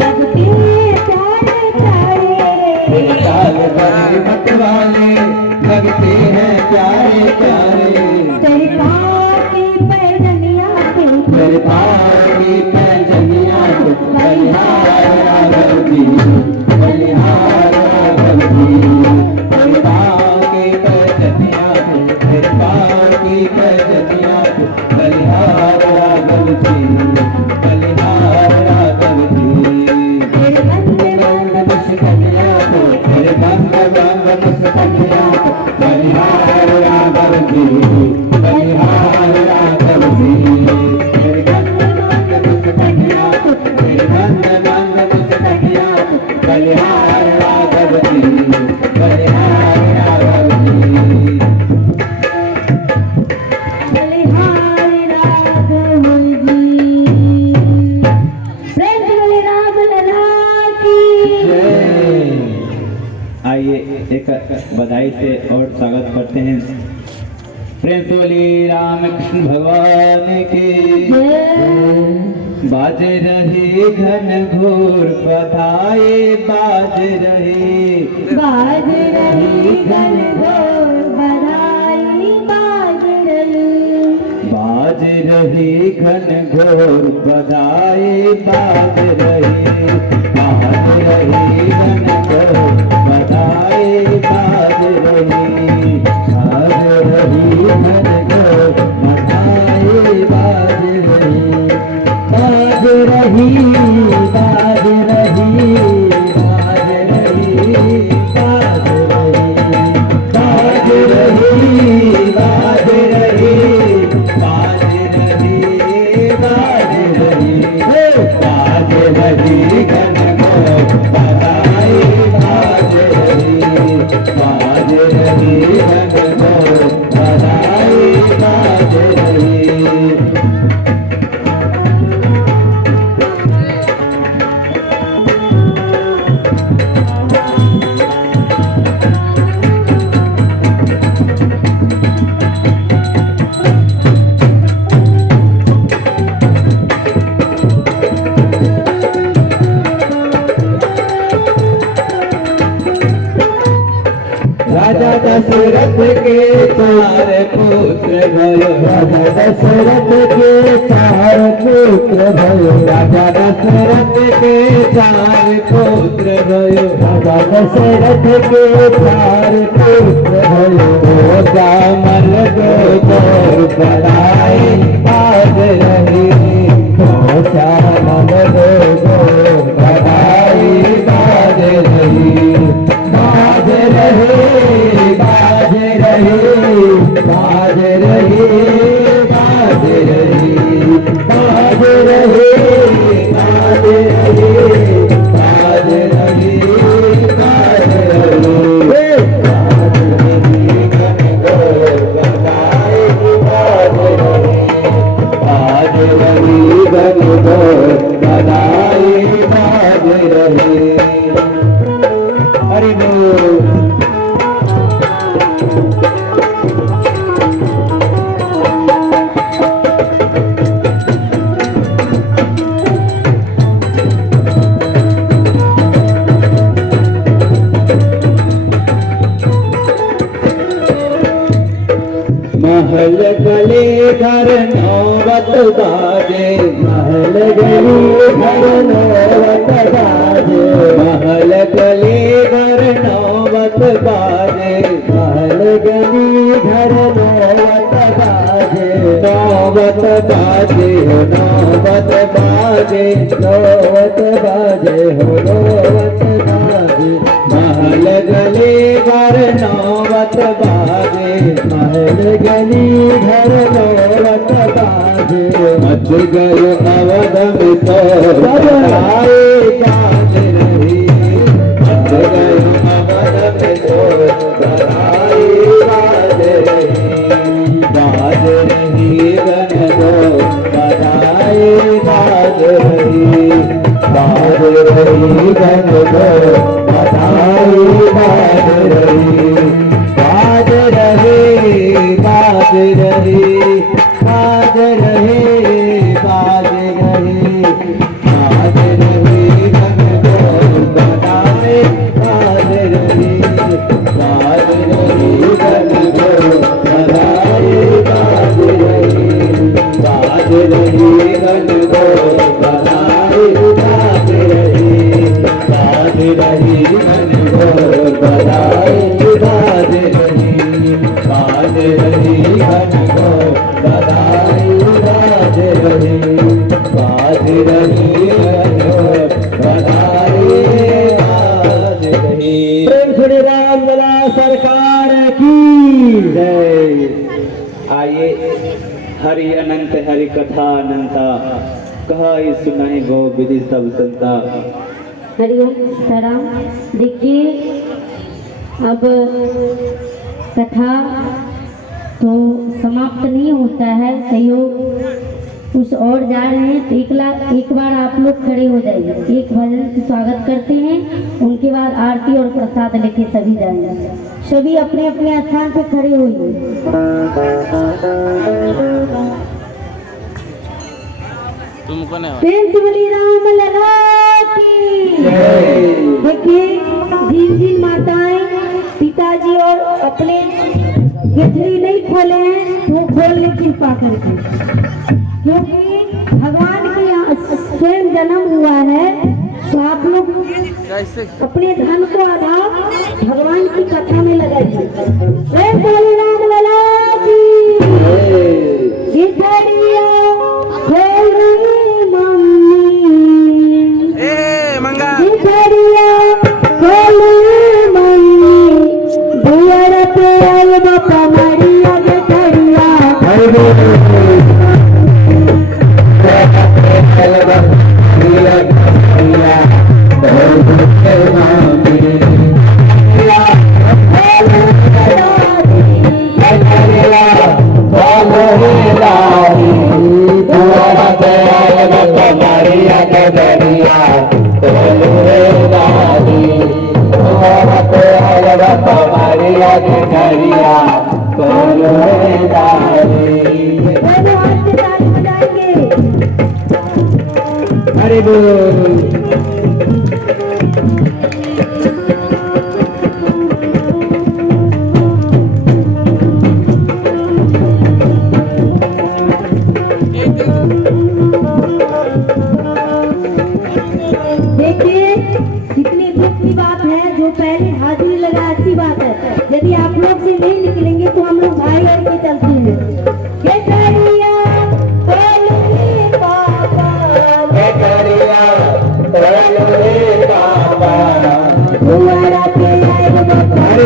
लगते हैं प्यारे प्यारे। तेरे काल बड़े मतवाले लगते हैं प्यारे प्यारे। तेरे पाँव की पैजनिया पे, तेरे पाँव की पैजनिया पे बलिहार राघव जी, बलिहार राघव जी, बलिहार राघव जी। बलिहार राघव जी। प्रेम से बोले राम लला की। आइए एक बधाई से और स्वागत करते हैं। प्रेम से बोलिए राम कृष्ण भगवान की। बाज रही घन घोर बधाई, बाज रही, बाज रही घन घोर बधाई, बाज रही, बाज रही घन घोर बधाई, बाज रही, बाज रही घन घोर बधाई, बाज रही, बाज रही घन घोर बधाई, बाज रही, बाज रही, बाज रही, बाज रही, बाज रही, बाज रही, बाज रही, बाज रही, बाज रही, बाज रही घन घोर बधाई, बाज रही, बाज रही घन घोर बधाई, बाज रही। राजा दशरथ के चार पुत्र भयो, राजा दशरथ के चार पुत्र भयो, राजा दशरथ के चार पुत्र भयो, राजा दशरथ के चार पुत्र भयो। ओ श्यामल गो गौर बधाई, बाज रही, ओ श्यामल गो गौर बधाई, बाज रही, बाज रहे, बाज रहे, बाज रहे, बाज रहे, बाज रहे, बाज रहे, बाज रहे, बाज रहे, बाज रहे घन घोर बधाई, बाज रहे, बाज रहे घन घोर बधाई, बाज रहे। हरि बोल। महल गले घर नौबत बाजे, महल गले घर नौबत बाजे, महल गले घर नौबत बाजे, महल गली घर नौबत बाजे, नौबत बाजे हो नौबत बाजे, नौबत बाजे हो नौबत बाजे, महल गले घर नौबत बाजे, महल गली घर नौबत बाजे। मच गयो अवध में तो बधाई, बाज रही, मच गयो अवध में तो बधाई, बाज रही, बाज रही घन घोर बधाई, बाज रही, बाज रही घन घोर बधाई, बाज रही, बाज रहे, बाज रहे, बाज रहे, बाज रहे, बाज रहे घन घोर बधाई, बाज रहे, बाज रहे घन घोर बधाई, बाज रहे, बाज रहे घन घोर बधाई, बाज रहे, बाज रहे घन घोर बधाई, बाज रहे, बाज रहे घन घोर बधाई, बाज रहे, बाज रहे घन घोर बधाई, बाज रहे। प्रेम श्री राम लला सरकार की जय। आइए हरि अनंत हरि कथा अनंता, कहा सुनाई गो विधि सब संता। हरिओम सीताराम। देखिए अब कथा तो समाप्त नहीं होता है, सहयोग कुछ और जा रहे हैं, तो एक बार आप लोग खड़े हो जाइए, एक भजन से स्वागत करते हैं, उनके बाद आरती और प्रसाद लेके सभी जाएंगे। सभी अपने अपने स्थान पे खड़े होइए। प्रेम से बोलिए राम लला की। देखिए जिन जिन माताएं पिताजी और अपने गठरी नहीं खोले हैं वो खोल ले कृपा करके, क्योंकि भगवान के यहाँ स्वयं जन्म हुआ है, तो आप लोग अपने धन को आधा भगवान की कथा में लगाइए। प्रेम बोले राम लला की। गिटारिया खोल रे मम्मी, गिटारिया खोल रे मम्मी, दुआर पे आए बापा मरिया गिटारिया। हरे बोल। देखिए कितनी दुख की बात है, जो पहले हाजिरी लगा अच्छी बात है, यदि आप लोग से नहीं निकलेंगे तो हम लोग भाई और के चलते हैं। केकरिया बोले पापा, केकरिया बोले पापा, दुआरा पे आए बापा। हरे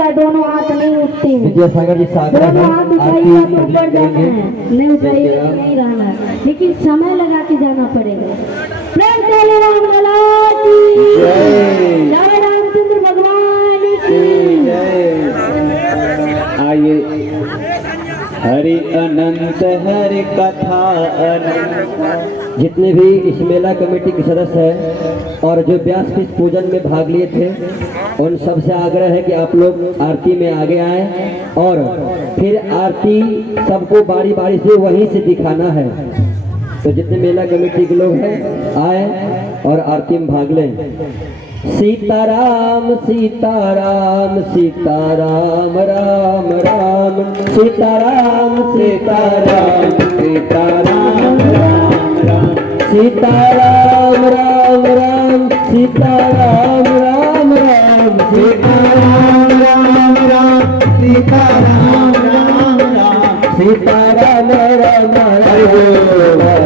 का दोनों हाथ नहीं उठते हैं। विद्यासागर जी सागर दोनों है, हाथ उठाइएगा तो ऊपर जाना करेंगे। है, नहीं उठाइएगा तो नहीं रहना है, लेकिन समय लगा के जाना पड़ेगा। प्रेम से बोलो राम लला की जय। जय रामचंद्र भगवान की जय। आइए, हरि अनंत हरि कथा अनंत। जितने भी इस मेला कमेटी के सदस्य हैं और जो व्यासपीठ पूजन में भाग लिए थे, उन सबसे आग्रह है कि आप लोग आरती में आगे आए और फिर आरती सबको बारी बारी से वहीं से दिखाना है। तो जितने मेला कमेटी के लोग हैं आए और आरती में भाग लें। सीताराम सीताराम सीताराम राम राम सीताराम सीताराम सीताराम राम राम सीताराम राम राम सीताराम राम राम सीताराम राम राम सीताराम राम राम सीताराम राम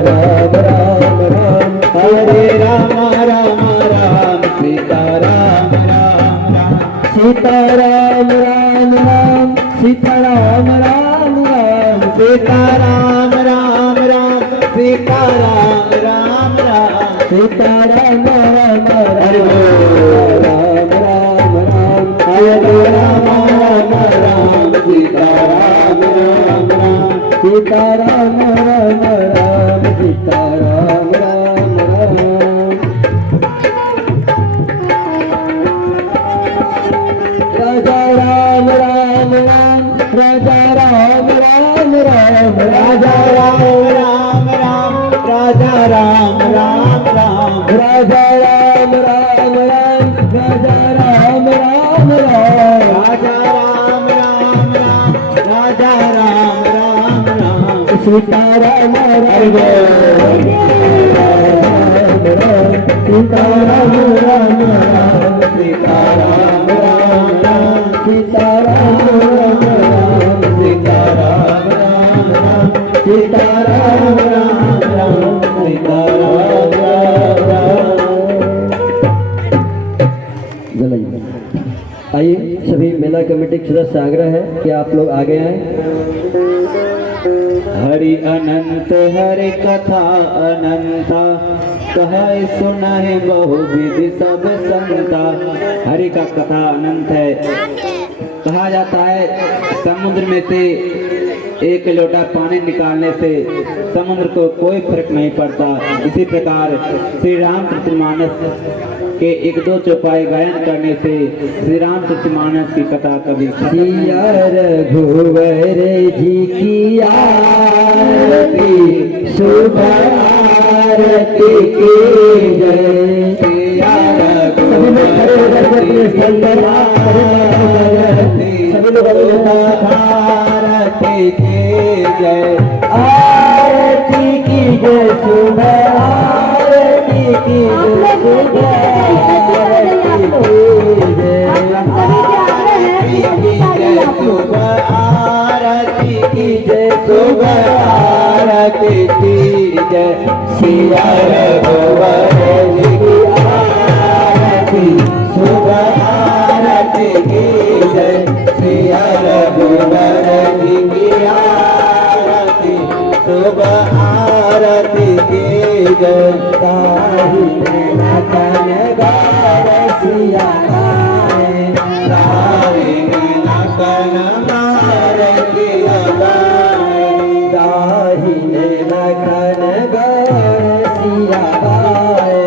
राम राम राम हरे राम राम राम सीताराम राम राम सीताराम राम राम सीताराम राम राम सीताराम राम राम सीताराम राम राम सीताराम राम राम राम राम हरे राम राम राम सीताराम राम राम सीताराम राम राम सीताराम राम राम राजा राम राम राम राजा राम राम राम राजा राम राम राम राजा राम राम राम राजा राम राम राम राजा राम राम राम राजा राम राम राम राजा राम राम राम सीताराम राम राम सीताराम राम राम सीताराम राम राम सीताराम राम राम सीताराम राम राम सीताराम राम राम सीताराम राम राम। आइए, सभी मेला कमेटी के सदस्य से आग्रह है कि आप लोग आगे आए। हरि अनंत हरि कथा अनंता, कहे सुनाए बहु विधि सब संगता। हरि का कथा अनंत है। कहा जाता है समुद्र में से एक लोटा पानी निकालने से समुद्र को कोई फर्क नहीं पड़ता। इसी प्रकार श्री रामचरितमानस के एक दो चौपाई गायन करने से श्री रामचरितमानस की कथा कभी सिया रघुवर जी की आरती शुभ आरती की जय। सिया रघुवर जी की आरती शुभ आरती की जय। आरती की जय शुभ आरती की जय शुभ आरती की जय। शुभ आरती की जय शुभ आरती की जय। सिया रघुवर जी की आरती शुभ आरती की जय। सिया रघुवर जी की आरती शुभ आरती की जय। ताहि नैनकन गार सिया गाए, ताहि नैनकन गार सिया गाए, ताहि नैनकन गार सिया गाए,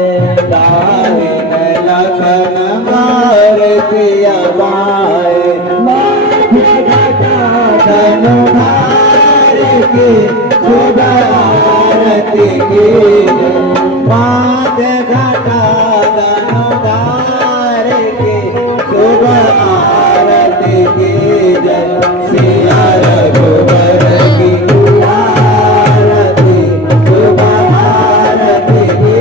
ताहि नैनकन गार सिया गाए। माथे घटा धनु धार के शुभ आरती की जय। माथे घटा धनु धार के शुभ आरती की जय। सिया रघुवर की आरती शुभ आरती की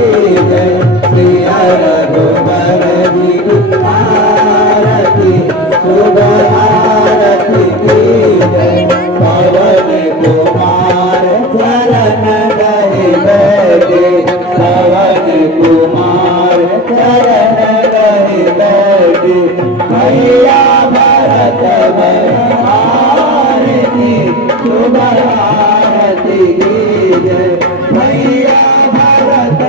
जय। सिया रघुवर जी की आरती शुभ आरती की जय। पवन कुमार चरण गहे बैठे, पवन कुमार चरण गहे बैठे, मैया भर भरत आरती शुभ आरती कीजे मैया भरत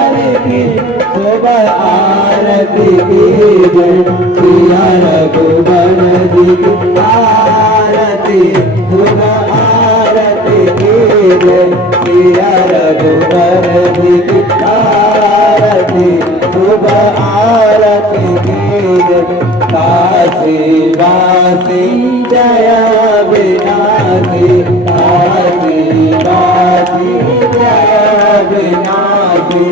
आरती शुभ आरती कीजे सिया रघुबर जी की आरती शुभ आरती कीजे सिया रघुबर जी की आरती शुभ आरती कीजे काशी वासी जय विनाशी काशी वासी जय विनाशी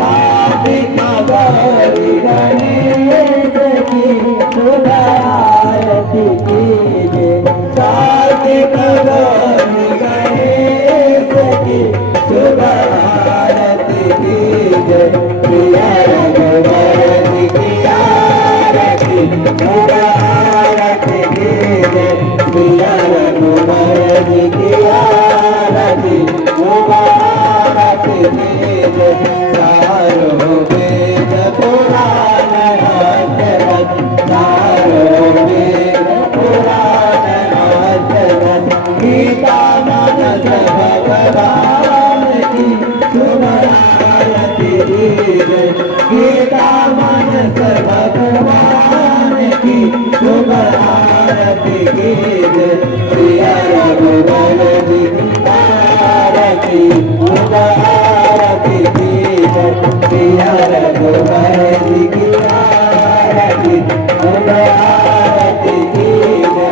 कार्तिका गौरी गणेश की शुभ आरती कीजे कार्तिका गौरी गणेश की शुभ आरती कीजे प्रिया रघुवर जी की आरती शुभ आरती कीजे प्रिया रघुवर जी की आरती शुभ आरती कीजे चारों वेद पुराण अर्थवत चारों वेद पुराण अर्थवत गीता मानस भगवान की शुभ आरती कीजे गीता मानस भगवान की शुभ आरती कीजे प्रिया रघुवर जी की आरती शुभ आरती कीजे प्रिया रघुवर जी की आरती शुभ आरती कीजे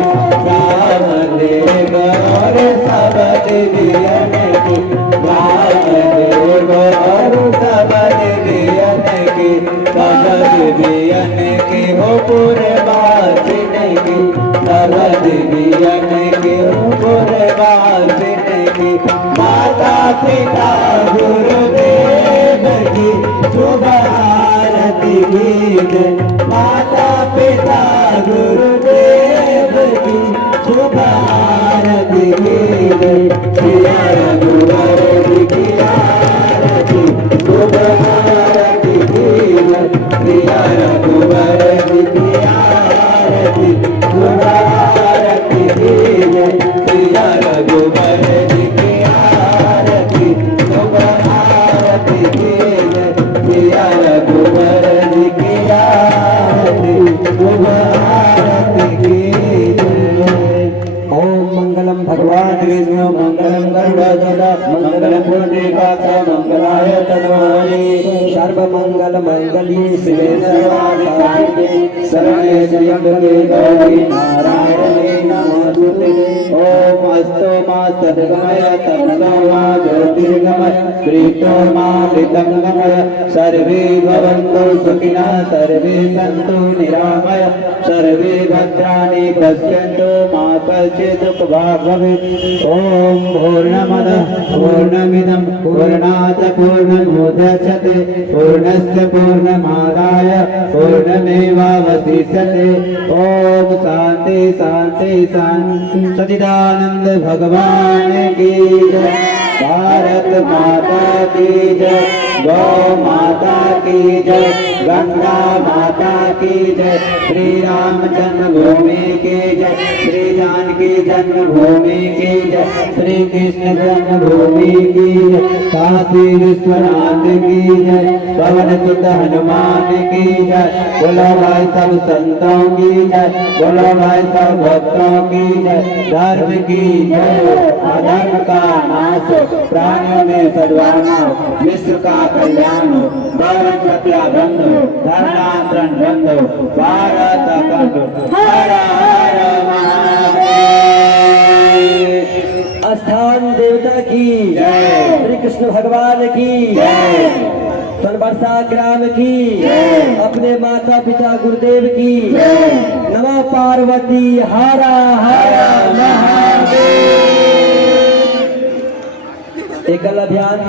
राम देव और सब दिव्यन की राम देव और सब दिव्यन की सब दिव्यन की हो पूर्वासिन की सब दिव्यन की हो पूर्वासिन की माता पिता गुरुदेव की शुभ आरती कीजे माता पिता गुरुदेव की शुभ आरती कीजे प्रिया रघुवर जी की आरती शुभ आरती कीजे प्रिया रघुवर जी की आरती शुभ आरती कीजे प्रिया रघुवर जी की आरती शुभ आरती कीजे प्रिया रघुवर जी की आरती शुभ आरती कीजे ओम मंगलम भगवान विष्णु मंगलम गरुड़ध्वज मंगलम पुंडरीकाक्ष मंगलाय तनोहरि सर्व मंगल मंगली शिवे सर्वासाधिके शरण्ये त्र्यंबके गौरी नारायणे नमोस्तुते ओम अस्तु मा सद्गमय तमसो मा ज्योतिर्गमय प्रीतो मा ऋतंगमय सर्वे भवन्तु सुखिनः सर्वे सन्तु निरामय सर्वे भद्राणि पश्यन्तु मा कश्चित् दुःखभाग् भवेत् ओम पूर्णमदः पूर्णमिदं पूर्णात् पूर्णमुदच्यते पूर्णस्य पूर्णमादाय पूर्णमेवावशिष्यते ओम शांति शांति शांति सच्चिदानंद भगवान की जय भारत माता की जय गौ माता की जय गंगा माता की जय श्री राम जन्मभूमि की जय श्री जानकी जन्मभूमि की जय श्री कृष्ण जन्मभूमि की जय काशी विश्वनाथ की जय पवन सुत हनुमान की जय बोलो भाई सब संतों की जय बोलो भाई सब भक्तों की जय धर्म की जय अधर्म का नाश प्राणियों में सद्भावना विश्व का कल्याण गौरव सत्याग्रंथ धर्मांतरण बंध भारत अखंड हर हर महादेव स्थान देवता की जय श्री कृष्ण भगवान की जय सोनबरसा ग्राम की अपने माता पिता गुरुदेव की जय नमः पार्वती हरा हरा महादेव एकल अभियान